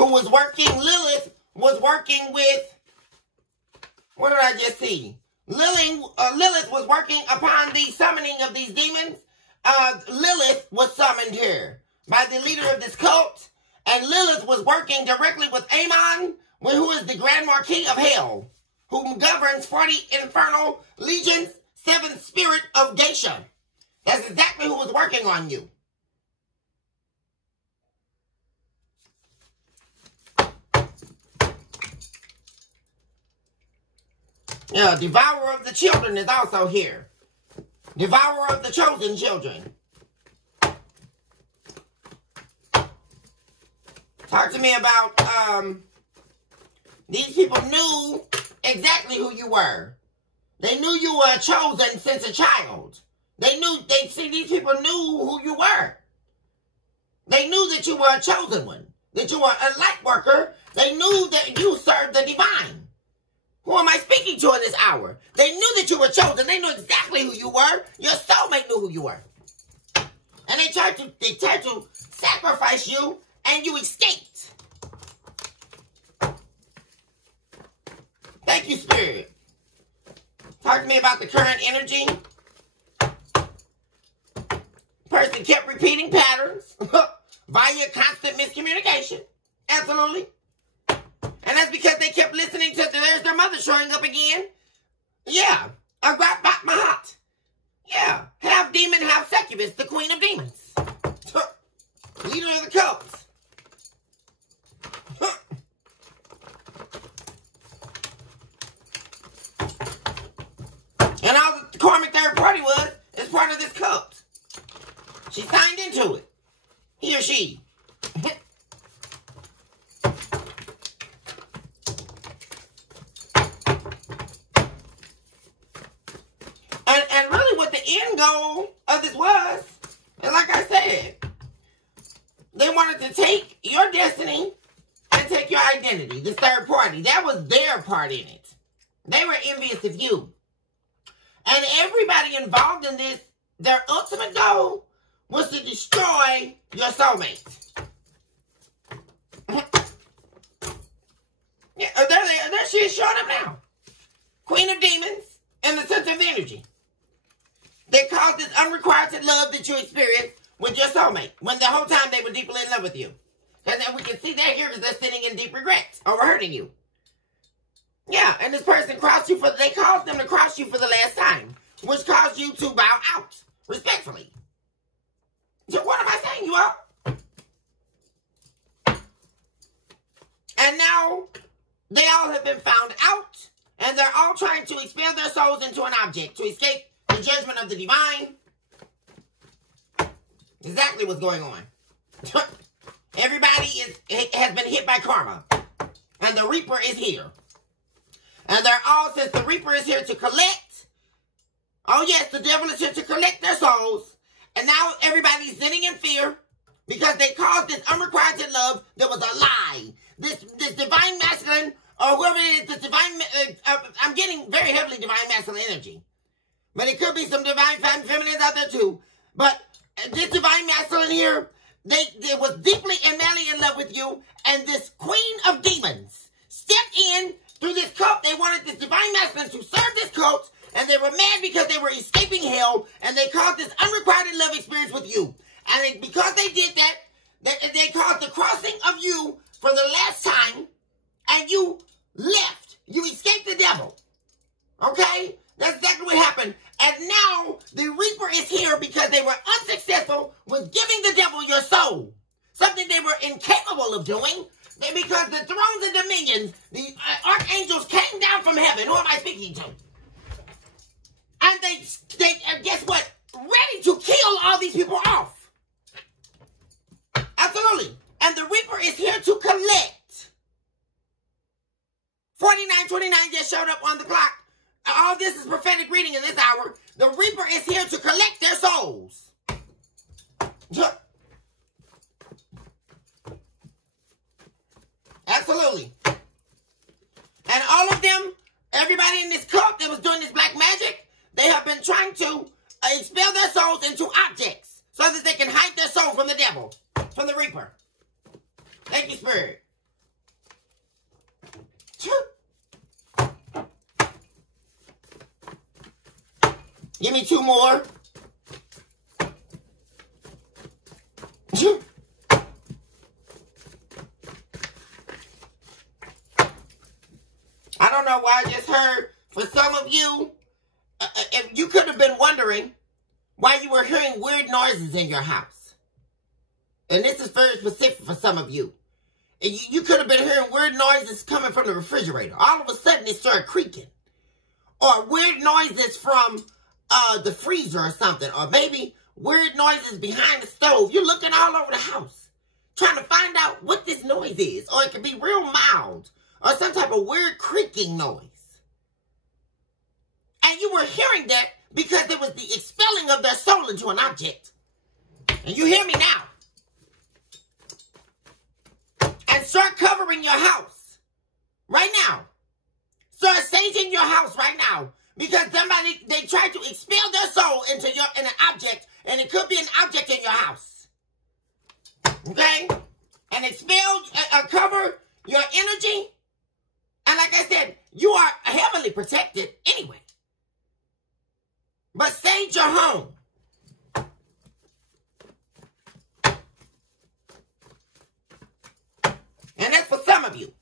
who was working, Lilith was working with, what did I just see? Lilith was working upon the summoning of these demons. Lilith was summoned here by the leader of this cult. And Lilith was working directly with Amon, who is the Grand Marquis of Hell, who governs 40 infernal legions, 7th spirit of Geisha. That's exactly who was working on you. Yeah, Devourer of the Children is also here. Devourer of the chosen children. Talk to me about, these people knew exactly who you were. They knew you were chosen since a child. These people knew who you were. They knew that you were a chosen one, that you were a light worker. They knew that you served the divine. Who am I speaking to in this hour? They knew that you were chosen. They knew exactly who you were. Your soulmate knew who you were. And they tried to sacrifice you, and you escaped. Thank you, Spirit. Talk to me about the current energy. Person kept repeating patterns via constant miscommunication. Absolutely. And that's because they kept listening to, there's their mother showing up again. Yeah. Agrat Bat Mahat. Yeah. Half demon, half succubus, the queen of demons. Leader of the cult. And all the karmic third party was is part of this cult. She signed into it. He or she. And really what the end goal of this was, and like I said, they wanted to take your destiny and take your identity, this third party. That was their part in it. They were envious of you. And everybody involved in this, their ultimate goal was to destroy your soulmate. Yeah, there she is showing up now. Queen of demons in the center of energy. They caused this unrequited love that you experienced with your soulmate when the whole time they were deeply in love with you. And then we can see that here because they're sitting in deep regret over hurting you. Yeah, and this person they caused them to cross you for the last time, which caused you to bow out, respectfully. So what am I saying, you all? And now, they all have been found out, and they're all trying to expel their souls into an object to escape the judgment of the divine. Exactly what's going on. Everybody has been hit by karma, and the Reaper is here. And they're all, since the Reaper is here to collect, oh yes, the devil is here to collect their souls. And now everybody's sitting in fear because they caused this unrequited love that was a lie. This divine masculine, or whoever it is, this divine, I'm getting very heavily divine masculine energy. But it could be some divine feminines out there too. But this divine masculine here, they was deeply and madly in love with you. And this queen of demons stepped in through this cult. They wanted this divine masculine to serve this cult. And they were mad because they were escaping hell. And they caused this unrequited love experience with you. And because they did that, they caused the crossing of you for the last time. And you left. You escaped the devil. Okay? That's exactly what happened. And now the Reaper is here because they were unsuccessful with giving the devil your soul. Something they were incapable of doing. Because the thrones and dominions, the archangels came down from heaven. Who am I speaking to? And they guess what? Ready to kill all these people off. Absolutely. And the Reaper is here to collect. 4929 just showed up on the clock. All this is prophetic reading in this hour. The Reaper is here to collect their souls. Absolutely. And all of them, everybody in this cult that was doing this black magic, they have been trying to expel their souls into objects so that they can hide their soul from the devil, from the Reaper. Thank you, Spirit. Give me 2 more. I don't know why I just heard, for some of you, if you could have been wondering why you were hearing weird noises in your house. And this is very specific for some of you. And you could have been hearing weird noises coming from the refrigerator. All of a sudden, it started creaking. Or weird noises from the freezer or something. Or maybe weird noises behind the stove. You're looking all over the house, trying to find out what this noise is. Or it could be real mild. Or some type of weird creaking noise. And you were hearing that because it was the expelling of their soul into an object. And you hear me now. And start covering your house right now. Start saging your house right now. Because somebody, they tried to expel their soul into an object. And it could be an object in your house. Okay? And expel, cover your energy. And like I said, you are heavily protected anyway. But sage your home. And that's for some of you.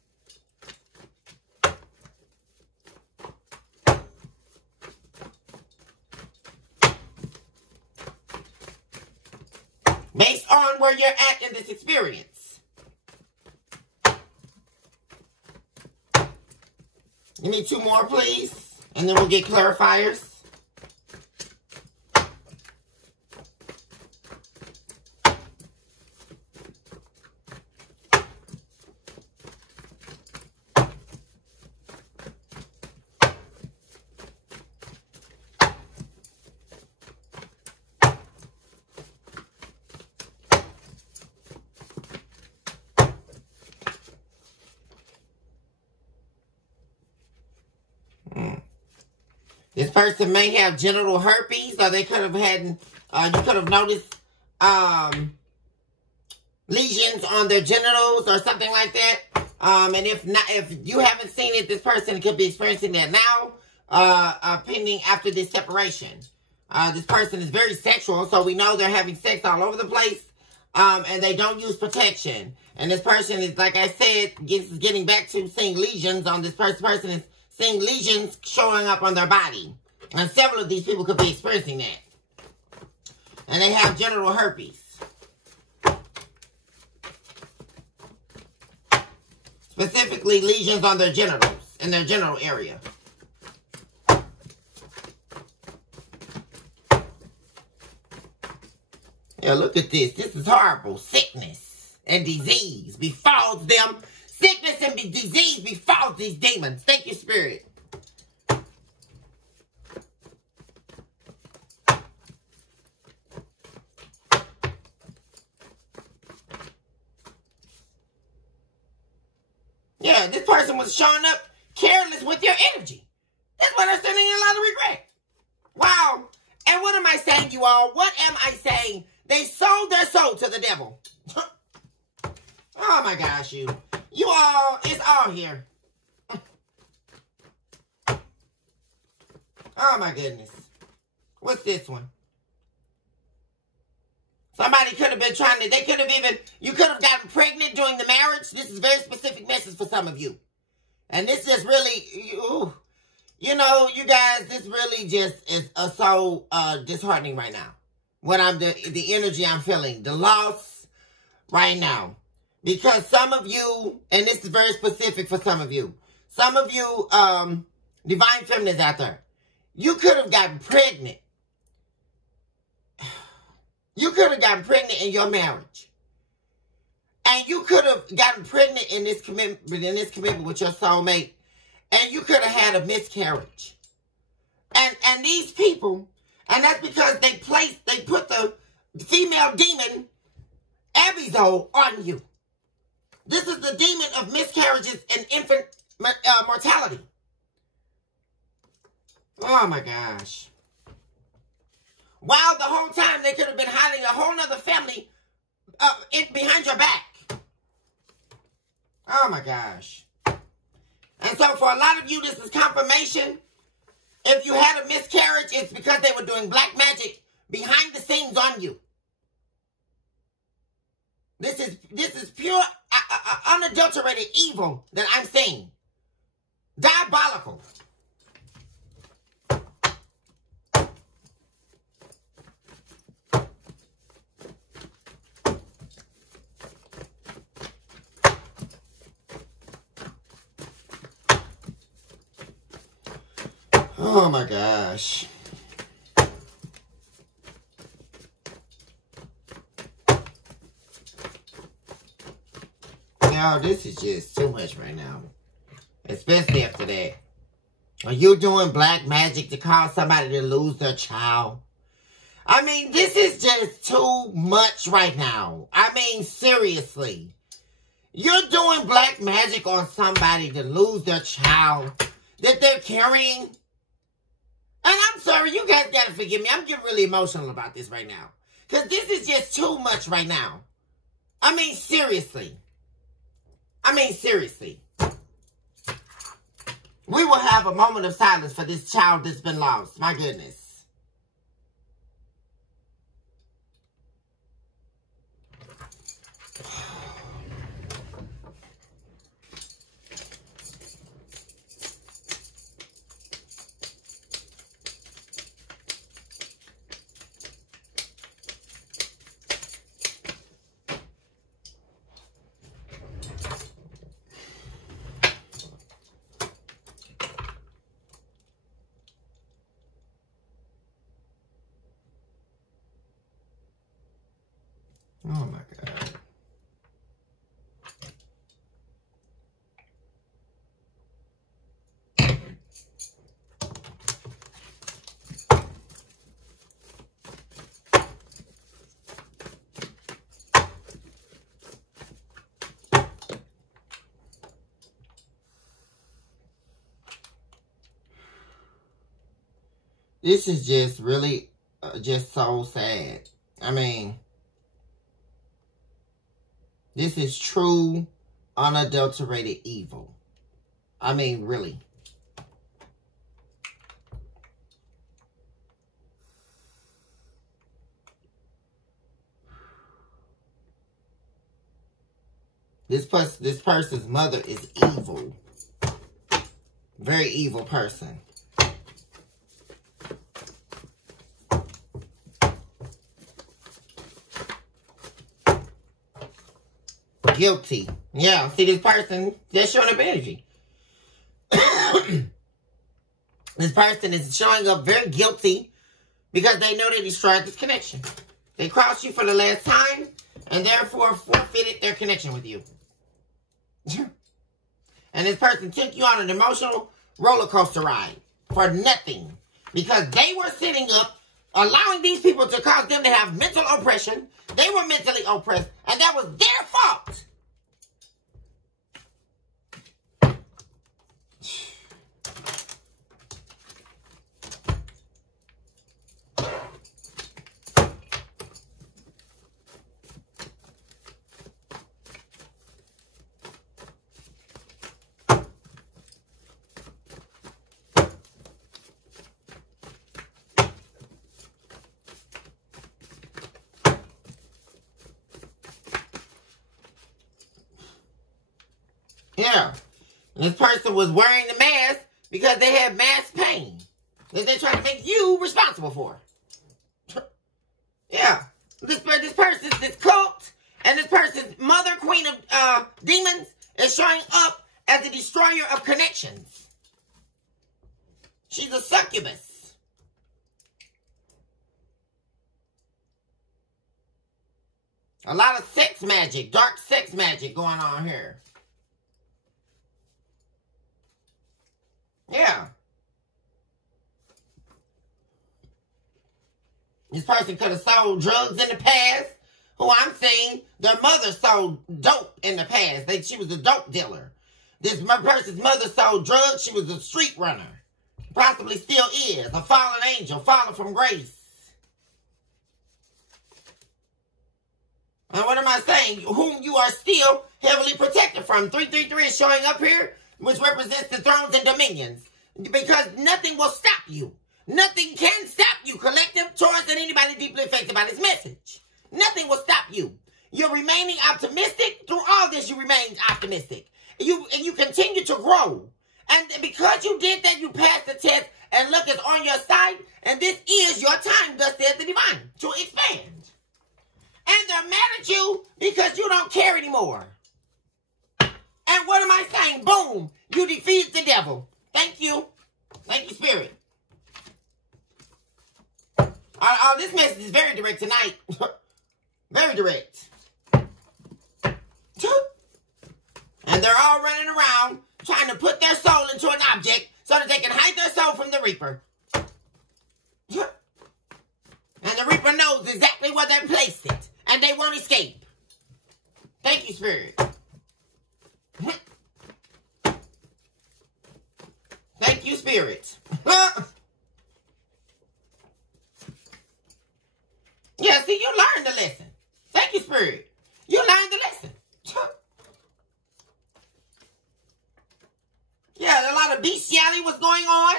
Based on where you're at in this experience. Give me 2 more, please. And then we'll get clarifiers. This person may have genital herpes, or they could have had, you could have noticed lesions on their genitals or something like that. And if not, if you haven't seen it, this person could be experiencing that now, pending after this separation. This person is very sexual, so we know they're having sex all over the place, and they don't use protection. And this person is, like I said, getting back to seeing lesions on this person. This person is seeing lesions showing up on their body. And several of these people could be experiencing that. And they have genital herpes. Specifically, lesions on their genitals, in their genital area. Yeah, look at this. This is horrible. Sickness and disease befalls them. Sickness and disease befalls these demons. Thank you, Spirit. Yeah, this person was showing up careless with your energy. That's why they're sending you a lot of regret. Wow. And what am I saying, you all? What am I saying? They sold their soul to the devil. Oh, my gosh, you. You all, it's all here. Oh, my goodness. What's this one? Somebody could have been trying to, they could have even, you could have gotten pregnant during the marriage. This is a very specific message for some of you. And this just really, you know, you guys, this really just is so disheartening right now. What I'm, the energy I'm feeling, the loss right now. Because some of you, and this is very specific for some of you divine feminines out there, you could have gotten pregnant. You could have gotten pregnant in your marriage. And you could have gotten pregnant in this commitment with your soulmate. And you could have had a miscarriage. And these people, and that's because they put the female demon, Abizol, on you. This is the demon of miscarriages and infant mortality. Oh my gosh. While the whole time they could have been hiding a whole nother family behind your back. Oh my gosh. And so for a lot of you, this is confirmation If you had a miscarriage, it's because they were doing black magic behind the scenes on you. This is pure, unadulterated evil that I'm seeing. Diabolical. Oh my gosh. Now, this is just too much right now. Especially after that. Are you doing black magic to cause somebody to lose their child? I mean, this is just too much right now. I mean, seriously. You're doing black magic on somebody to lose their child that they're carrying. And I'm sorry, you guys gotta forgive me. I'm getting really emotional about this right now. Because this is just too much right now. I mean, seriously. We will have a moment of silence for this child that's been lost. My goodness. Oh my God. This is just really, just so sad. I mean, this is true, unadulterated evil. I mean, really. This person's mother is evil. Very evil person. Guilty. Yeah, see this person, they're showing up energy. This person is showing up very guilty because they know they destroyed this connection. They crossed you for the last time and therefore forfeited their connection with you. And this person took you on an emotional roller coaster ride for nothing because they were sitting up, allowing these people to cause them to have mental oppression. They were mentally oppressed, and that was their fault. Yeah. This person was wearing the mask because they had mask pain that they're trying to make you responsible for. Yeah. This person, this cult, and this person's mother, queen of demons, is showing up as the destroyer of connections. She's a succubus. A lot of sex magic, dark sex magic going on here. Yeah. This person could have sold drugs in the past. Who I'm saying, their mother sold dope in the past. She was a dope dealer. This person's mother sold drugs. She was a street runner. Possibly still is. A fallen angel, fallen from grace. And what am I saying? Whom you are still heavily protected from. 333 is showing up here, which represents the thrones and dominions. Because nothing will stop you. Nothing can stop you, collective, Taurus, and anybody deeply affected by this message. Nothing will stop you. You're remaining optimistic. Through all this, you remain optimistic. And you continue to grow. And because you did that, you passed the test, and luck is on your side. And this is your time, thus says the divine, to expand. And they're mad at you because you don't care anymore. And what am I saying? Boom. You defeated the devil. Thank you. Thank you, Spirit. This message is very direct tonight. Very direct. And they're all running around trying to put their soul into an object so that they can hide their soul from the Reaper. And the Reaper knows exactly where they placed it. And they won't escape. Thank you, Spirit. Thank you, Spirit. Yeah, see, you learned the lesson. Thank you, Spirit. You learned the lesson. Yeah, a lot of bestiality was going on.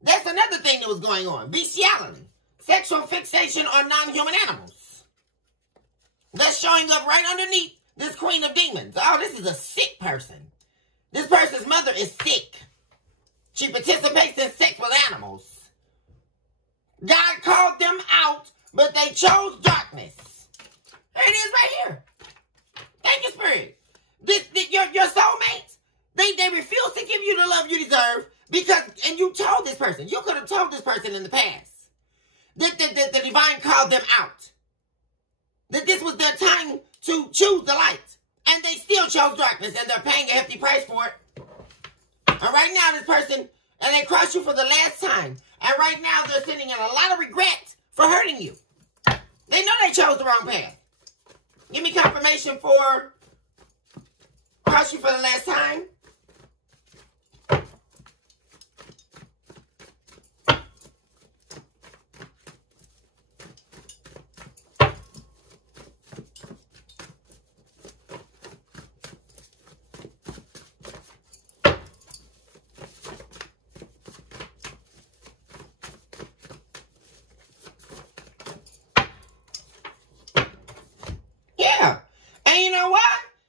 That's another thing that was going on. Bestiality. Sexual fixation on non-human animals. That's showing up right underneath this Queen of Demons. Oh, this is a sick person. This person's mother is sick. She participates in sex with animals. God called them out, but they chose darkness. There it is right here. Thank you, Spirit. Your soulmates, they refuse to give you the love you deserve because, and you told this person, you could have told this person in the past that the divine called them out. That this was their time to choose the light. And they still chose darkness and they're paying a hefty price for it. And right now this person, and they crossed you for the last time. And right now they're sitting in a lot of regret for hurting you. They know they chose the wrong path. Give me confirmation for cross you for the last time.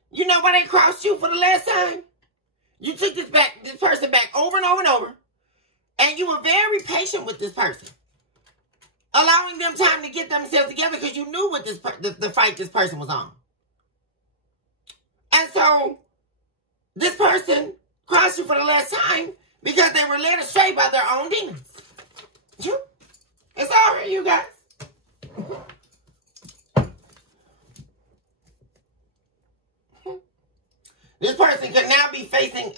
You know why they crossed you for the last time? You took this person back over and over and over. And you were very patient with this person. Allowing them time to get themselves together because you knew what the fight this person was on. And so, this person crossed you for the last time because they were led astray by their own demons. It's all right, you guys. This person could now be facing,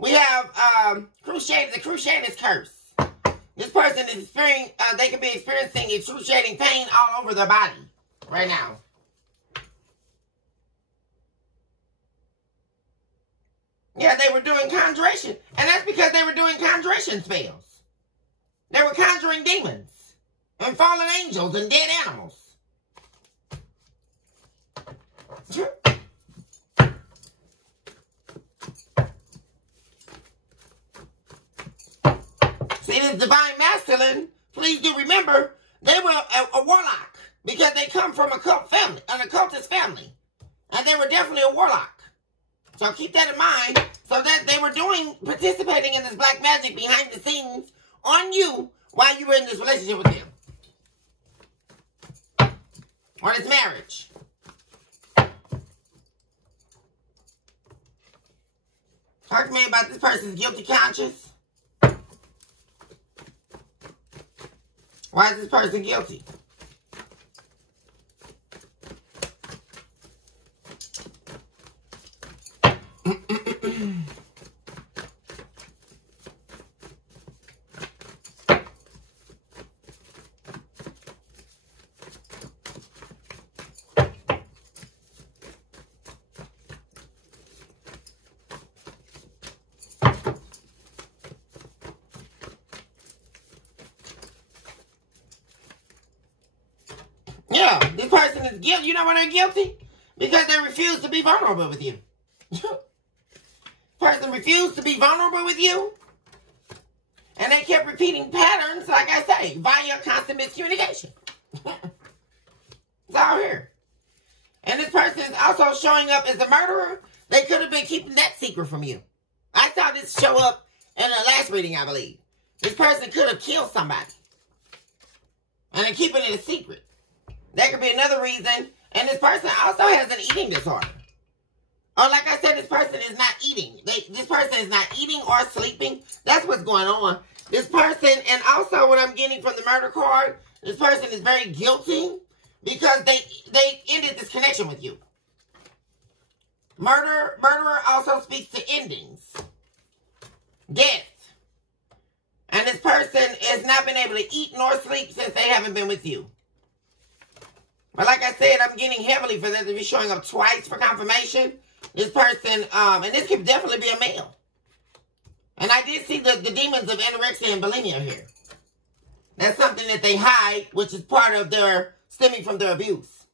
we have the Crusader's curse. This person is experiencing, they could be experiencing excruciating pain all over their body right now. Yeah, they were doing conjuration. And that's because they were doing conjuration spells. They were conjuring demons and fallen angels and dead animals. See, this divine masculine, please do remember, they were a warlock because they come from a cult family, an occultist family. And they were definitely a warlock. So keep that in mind, so that they were participating in this black magic behind the scenes on you while you were in this relationship with them. Or this marriage. Talk to me about this person's guilty conscience. Why is this person guilty? Yeah, this person is guilty. You know why they're guilty? Because they refuse to be vulnerable with you. Person refused to be vulnerable with you. And they kept repeating patterns, like I say, via constant miscommunication. It's all here. And this person is also showing up as a murderer. They could have been keeping that secret from you. I saw this show up in the last reading, I believe. This person could have killed somebody. And they're keeping it a secret. That could be another reason. And this person also has an eating disorder. Or like I said, this person is not eating. This person is not eating or sleeping. That's what's going on. This person, and also what I'm getting from the murder card, this person is very guilty because they ended this connection with you. Murderer also speaks to endings. Death. And this person has not been able to eat nor sleep since they haven't been with you. But like I said, I'm getting heavily for them to be showing up twice for confirmation. This person, and this could definitely be a male. And I did see the demons of anorexia and bulimia here. That's something that they hide, which is part of their, stemming from their abuse.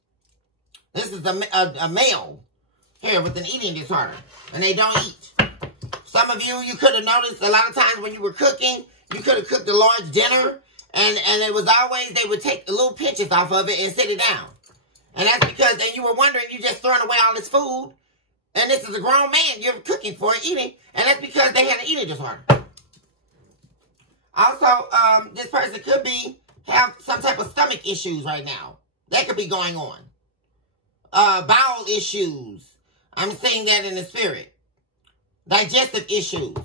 This is a male here with an eating disorder. And they don't eat. Some of you could have noticed a lot of times when you were cooking, you could have cooked a large dinner. And it was always, they would take the little pinches off of it and sit it down. And that's because, and you were wondering, you just throwing away all this food. And this is a grown man you're cooking for, eating. And that's because they had an eating disorder. Also, this person could have some type of stomach issues right now. That could be going on. Bowel issues. I'm seeing that in the spirit. Digestive issues.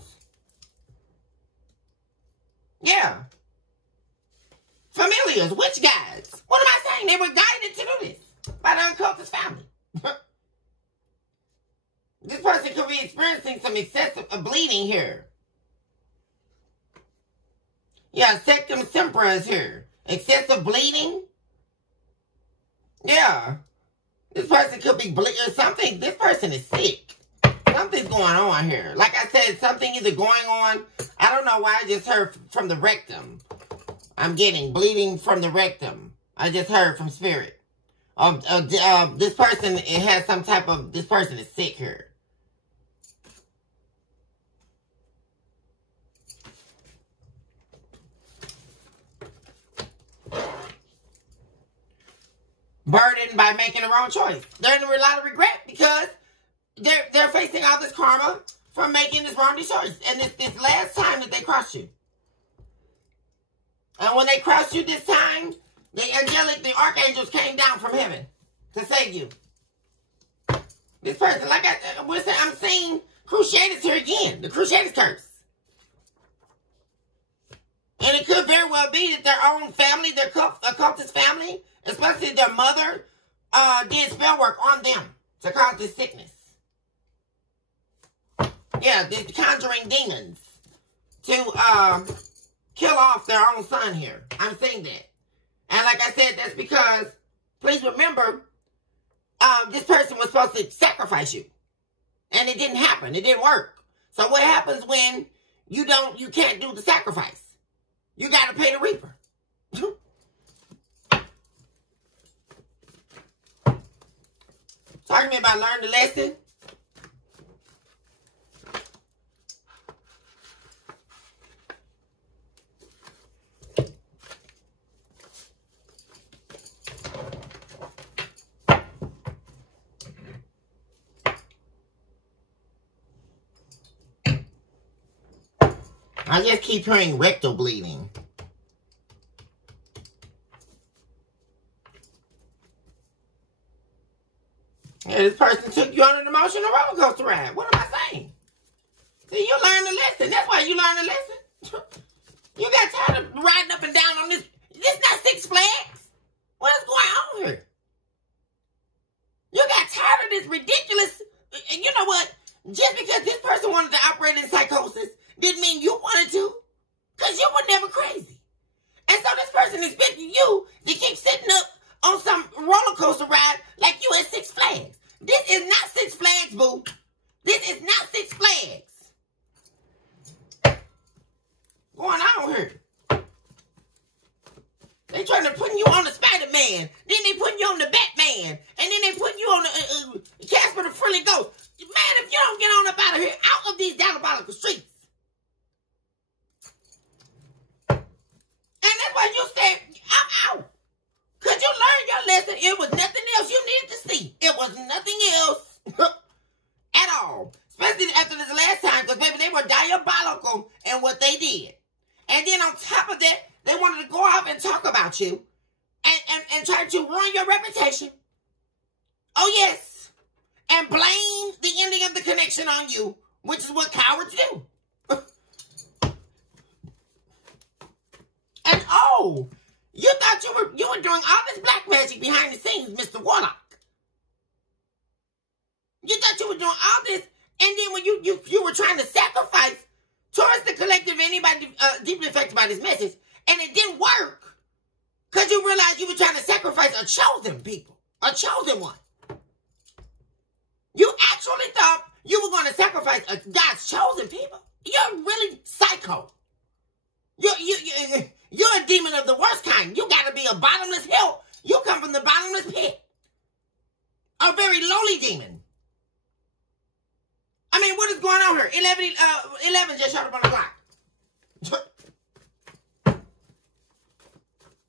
Yeah. Familiars, witch guides. What am I saying? They were guided to do this by the occultist family. This person could be experiencing some excessive bleeding here. Yeah, sectum sempra is here. Excessive bleeding. Yeah. This person could be bleeding. Something. This person is sick. Something's going on here. Like I said, something either going on. I don't know why I just heard from the rectum. I'm getting bleeding from the rectum. I just heard from spirit. This person has some type of, this person is sick here. Burdened by making the wrong choice. They're in a lot of regret because they're facing all this karma from making this wrong choice. And this last time that they crossed you. And when they crossed you this time, the archangels came down from heaven to save you. This person, like I'm seeing Crusaders here again. The Crusaders curse. And it could very well be that their own family, their occultist family, especially their mother, did spell work on them to cause this sickness. Yeah, they're conjuring demons to kill off their own son here. I'm saying that. And like I said, that's because, please remember, this person was supposed to sacrifice you. And it didn't happen. It didn't work. So what happens when you can't do the sacrifice? You got to pay the reaper. Talking to me about learning the lesson. I just keep hearing rectal bleeding. Yeah, this person took you on an emotional roller coaster ride. What am I saying? See, you learned the lesson. That's why you learned the lesson. You got tired of riding up and down on this. This not Six Flags. What is going on here? You got tired of this ridiculous. And you know what? Just because this person wanted to operate in psychosis didn't mean you wanted to. Because you were never crazy. And so this person expecting you to keep sitting up on some roller coaster ride like you at Six Flags. This is not Six Flags, boo. This is not Six Flags. Going on here. They trying to put you on the Spider-Man. Then they put you on the Batman. And then they put you on the Casper the Friendly Ghost. Man, if you don't get on up out of here, out of these diabolical streets. And then on top of that, they wanted to go off and talk about you and try to ruin your reputation. Oh, yes. And blame the ending of the connection on you, which is what cowards do. And oh, you thought you were doing all this black magic behind the scenes, Mr. Warlock. You thought you were doing all this, and then when you were trying to sacrifice towards the collective anybody deeply affected by this message, and it didn't work, because you realized you were trying to sacrifice a chosen people, a chosen one. You actually thought you were going to sacrifice God's chosen people. You're really psycho. You're a demon of the worst kind. You got to be a bottomless hell. You come from the bottomless pit. A very lowly demon. I mean, what is going on here? 11 just showed up on the clock.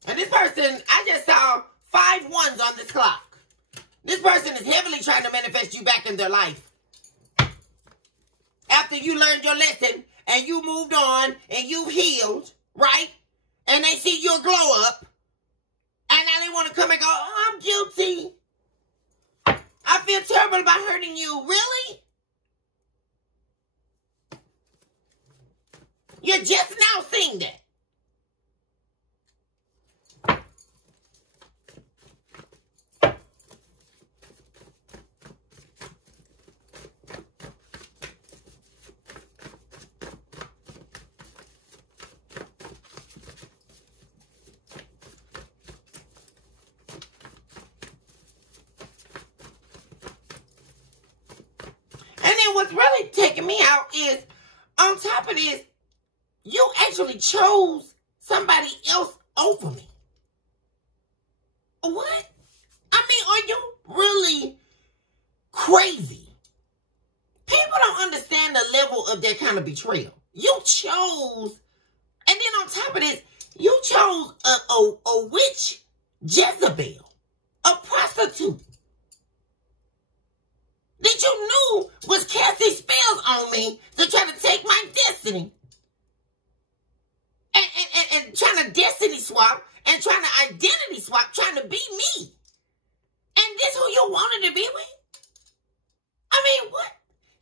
And this person, I just saw 5 ones on this clock. This person is heavily trying to manifest you back in their life. After you learned your lesson and you moved on and you've healed, right? And they see your glow up. And now they want to come and go, oh, I'm guilty. I feel terrible about hurting you. Really? You're just now seeing that. What's really taking me out is, on top of this, you actually chose somebody else over me. What? I mean, are you really crazy? People don't understand the level of that kind of betrayal. You chose, and then on top of this, you chose a witch, Jezebel, a prostitute, that you knew was casting spells on me to try to take my destiny. And trying to destiny swap and trying to identity swap, trying to be me. And this who you wanted to be with? I mean, what?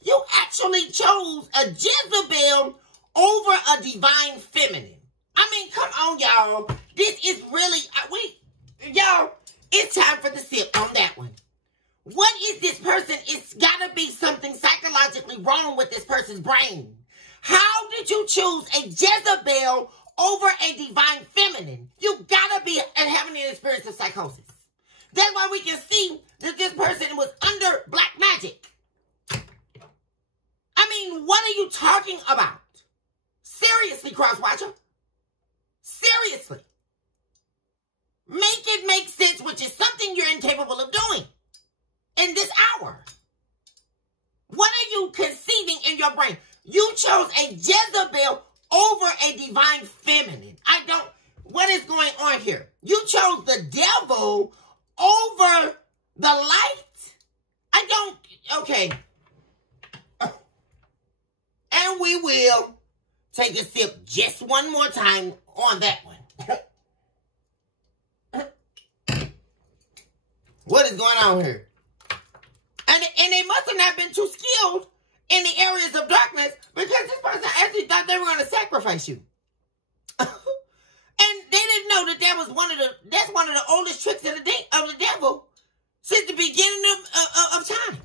You actually chose a Jezebel over a divine feminine. I mean, come on, y'all. This is really, y'all, it's time for the sip on that one. What is this person? It's got to be something psychologically wrong with this person's brain. How did you choose a Jezebel over a divine feminine? You got to be having an experience of psychosis. That's why we can see that this person was under black magic. I mean, what are you talking about? Seriously, Crosswatcher. Seriously. Make it make sense, which is something you're incapable of doing. In this hour, what are you conceiving in your brain? You chose a Jezebel over a divine feminine. What is going on here? You chose the devil over the light? Okay. And we will take a sip just one more time on that one. What is going on here? And they must have not been too skilled in the areas of darkness, because this person actually thought they were going to sacrifice you. And they didn't know that that's one of the oldest tricks of the devil since the beginning of time.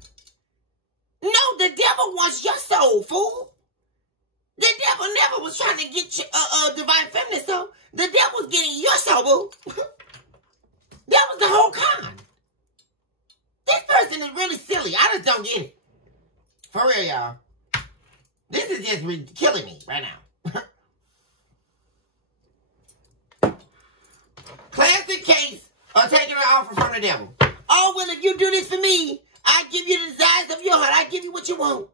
No, the devil wants your soul, fool. The devil never was trying to get a divine feminine soul. The devil was getting your soul, boo. That was the whole con. This person is really silly. I just don't get it. For real, y'all. This is just killing me right now. Classic case of taking an offer from the devil. Oh, well, if you do this for me, I give you the desires of your heart. I give you what you want.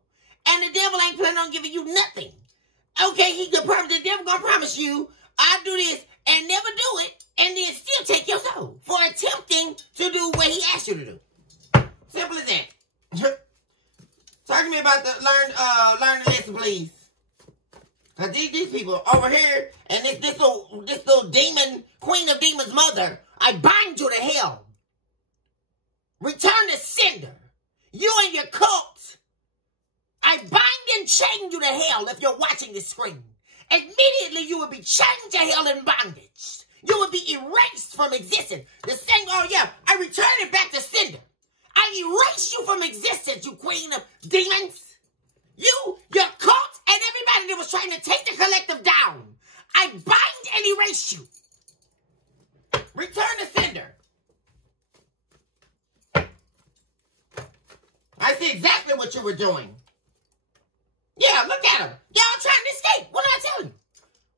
And the devil ain't planning on giving you nothing. Okay, the devil gonna promise you, I'll do this and never do it, and then still take your soul for attempting to do what he asked you to do. Simple as that. Talk to me about the learn the lesson, please. Because these people over here, and this little demon, queen of demons mother, I bind you to hell. Return to sender. You and your cult. I bind and chain you to hell if you're watching this screen. Immediately you will be chained to hell in bondage. You will be erased from existence. The same, oh yeah, I return it back to sender. I erase you from existence, you queen of demons. You, your cult, and everybody that was trying to take the collective down. I bind and erase you. Return to sender. I see exactly what you were doing. Yeah, look at them. Y'all trying to escape. What did I tell you?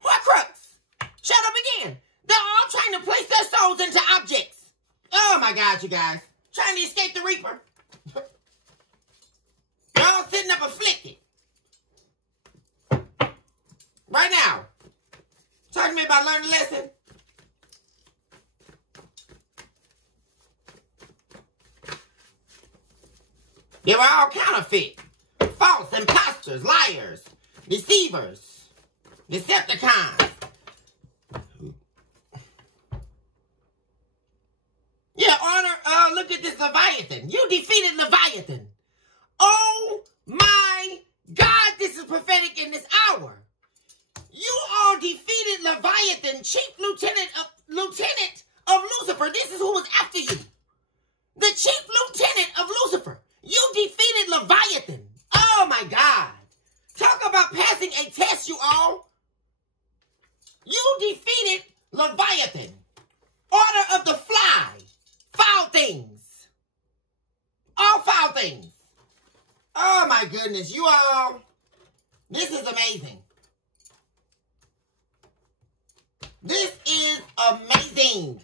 What crooks? Shut up again. They're all trying to place their souls into objects. Oh my God, you guys. Trying to escape the Reaper. You're all sitting up afflicted. Right now. Talking to me about learning a lesson. They were all counterfeit. False, imposters, liars, deceivers, Decepticons. Yeah, Honor, look at this Leviathan. You defeated Leviathan. Oh my God, this is prophetic in this hour. You all defeated Leviathan, chief lieutenant of Lucifer. This is who was after you. The chief lieutenant of Lucifer. You defeated Leviathan. Oh my God. Talk about passing a test, you all. You defeated Leviathan. Order of the Fly. Foul things. All foul things. Oh my goodness, you all. This is amazing. This is amazing.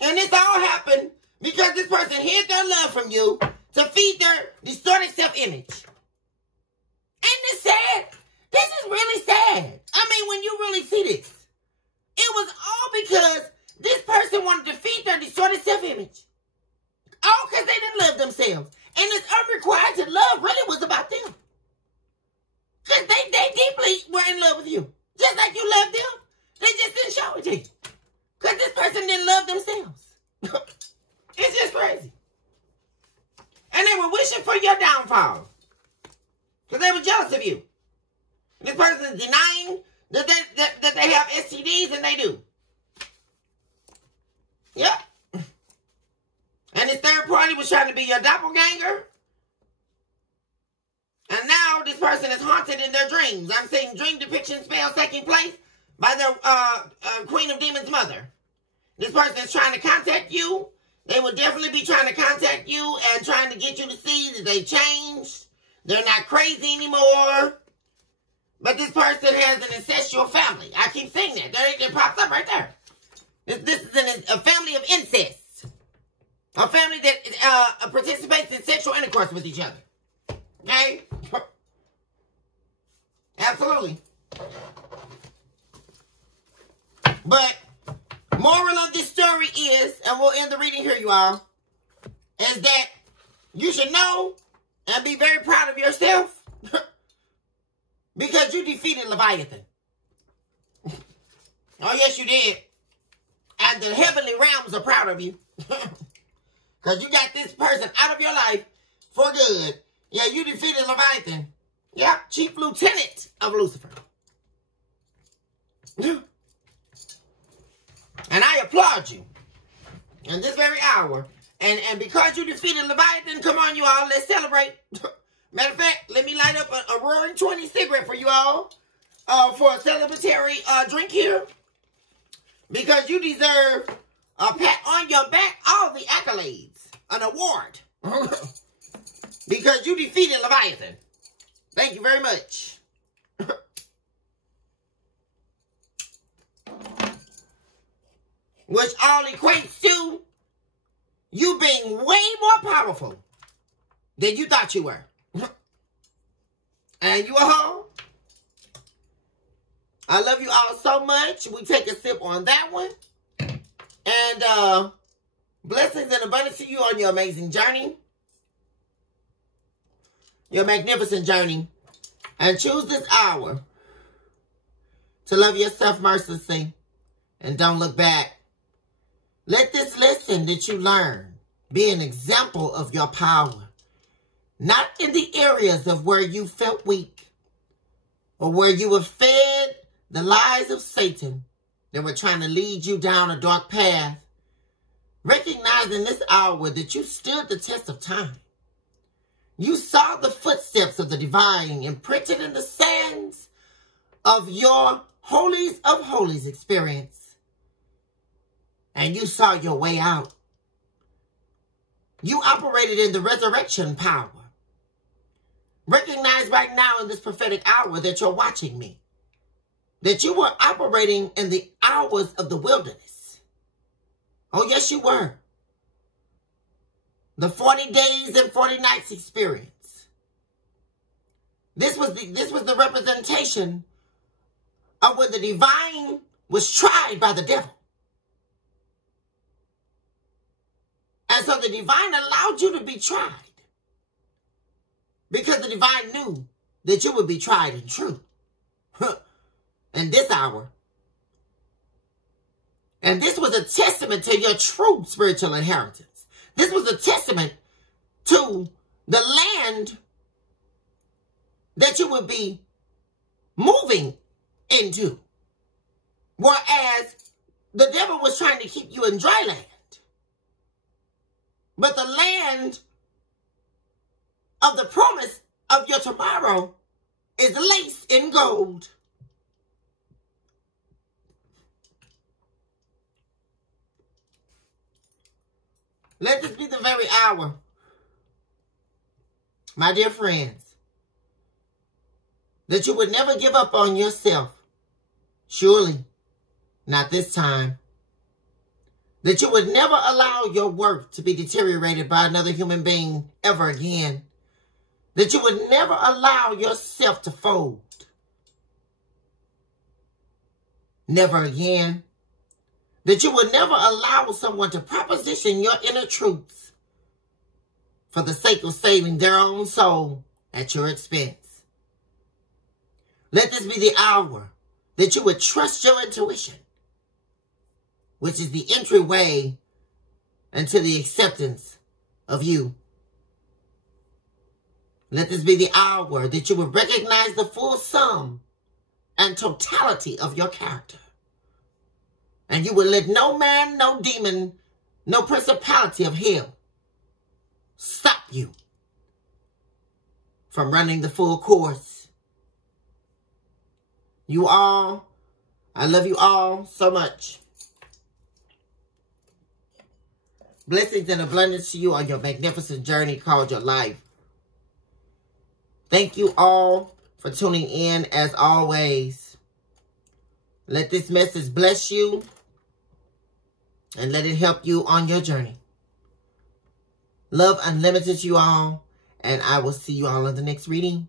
And this all happened because this person hid their love from you to feed their distorted self-image. Ain't this sad? This is really sad. I mean, when you really see this. It was all because this person wanted to feed their distorted self-image. All because they didn't love themselves. And this unrequited love really was about them. Because they deeply were in love with you. Just like you loved them. They just didn't show it to you. Because this person didn't love themselves. It's just crazy. And they were wishing for your downfall. Because they were jealous of you. This person is denying that they have STDs, and they do. Yep. And this third party was trying to be your doppelganger. And now this person is haunted in their dreams. I'm seeing dream depiction spells taking place by the Queen of Demons mother. This person is trying to contact you. They will definitely be trying to contact you and trying to get you to see that they changed. They're not crazy anymore. But this person has an incestual family. I keep saying that. It pops up right there. This is a family of incest. A family that participates in sexual intercourse with each other. Okay? Absolutely. But moral of this story is, and we'll end the reading here, you all, is that you should know and be very proud of yourself because you defeated Leviathan. Oh, yes, you did. And the heavenly realms are proud of you. Because you got this person out of your life for good. Yeah, you defeated Leviathan. Yeah, chief lieutenant of Lucifer. And I applaud you in this very hour. And because you defeated Leviathan, come on, you all, let's celebrate. Matter of fact, let me light up a roaring 20 cigarette for you all for a celebratory drink here. Because you deserve a pat on your back, all the accolades, an award. Because you defeated Leviathan. Thank you very much. Which all equates to you being way more powerful than you thought you were. And you all, I love you all so much. We take a sip on that one. And blessings and abundance to you on your amazing journey. your magnificent journey. And choose this hour to love yourself mercilessly and don't look back. Let this lesson that you learn be an example of your power, not in the areas of where you felt weak or where you were fed the lies of Satan that were trying to lead you down a dark path. Recognize in this hour that you stood the test of time. You saw the footsteps of the divine imprinted in the sands of your holies of holies experience. And you saw your way out. You operated in the resurrection power. Recognize right now in this prophetic hour that you're watching me, that you were operating in the hours of the wilderness. Oh, yes, you were. The 40 days and 40 nights experience. This was the representation of when the divine was tried by the devil. And so the divine allowed you to be tried because the divine knew that you would be tried and true in this hour. And this was a testament to your true spiritual inheritance. This was a testament to the land that you would be moving into. Whereas the devil was trying to keep you in dry land. But the land of the promise of your tomorrow is laced in gold. Let this be the very hour, my dear friends, that you would never give up on yourself. Surely, not this time. That you would never allow your worth to be deteriorated by another human being ever again. That you would never allow yourself to fold. Never again. That you would never allow someone to proposition your inner truths for the sake of saving their own soul at your expense. Let this be the hour that you would trust your intuition, which is the entryway into the acceptance of you. Let this be the hour that you would recognize the full sum and totality of your character. And you will let no man, no demon, no principality of hell stop you from running the full course. You all, I love you all so much. Blessings and abundance to you on your magnificent journey called your life. Thank you all for tuning in as always. Let this message bless you and let it help you on your journey. Love unlimited to you all, and I will see you all in the next reading.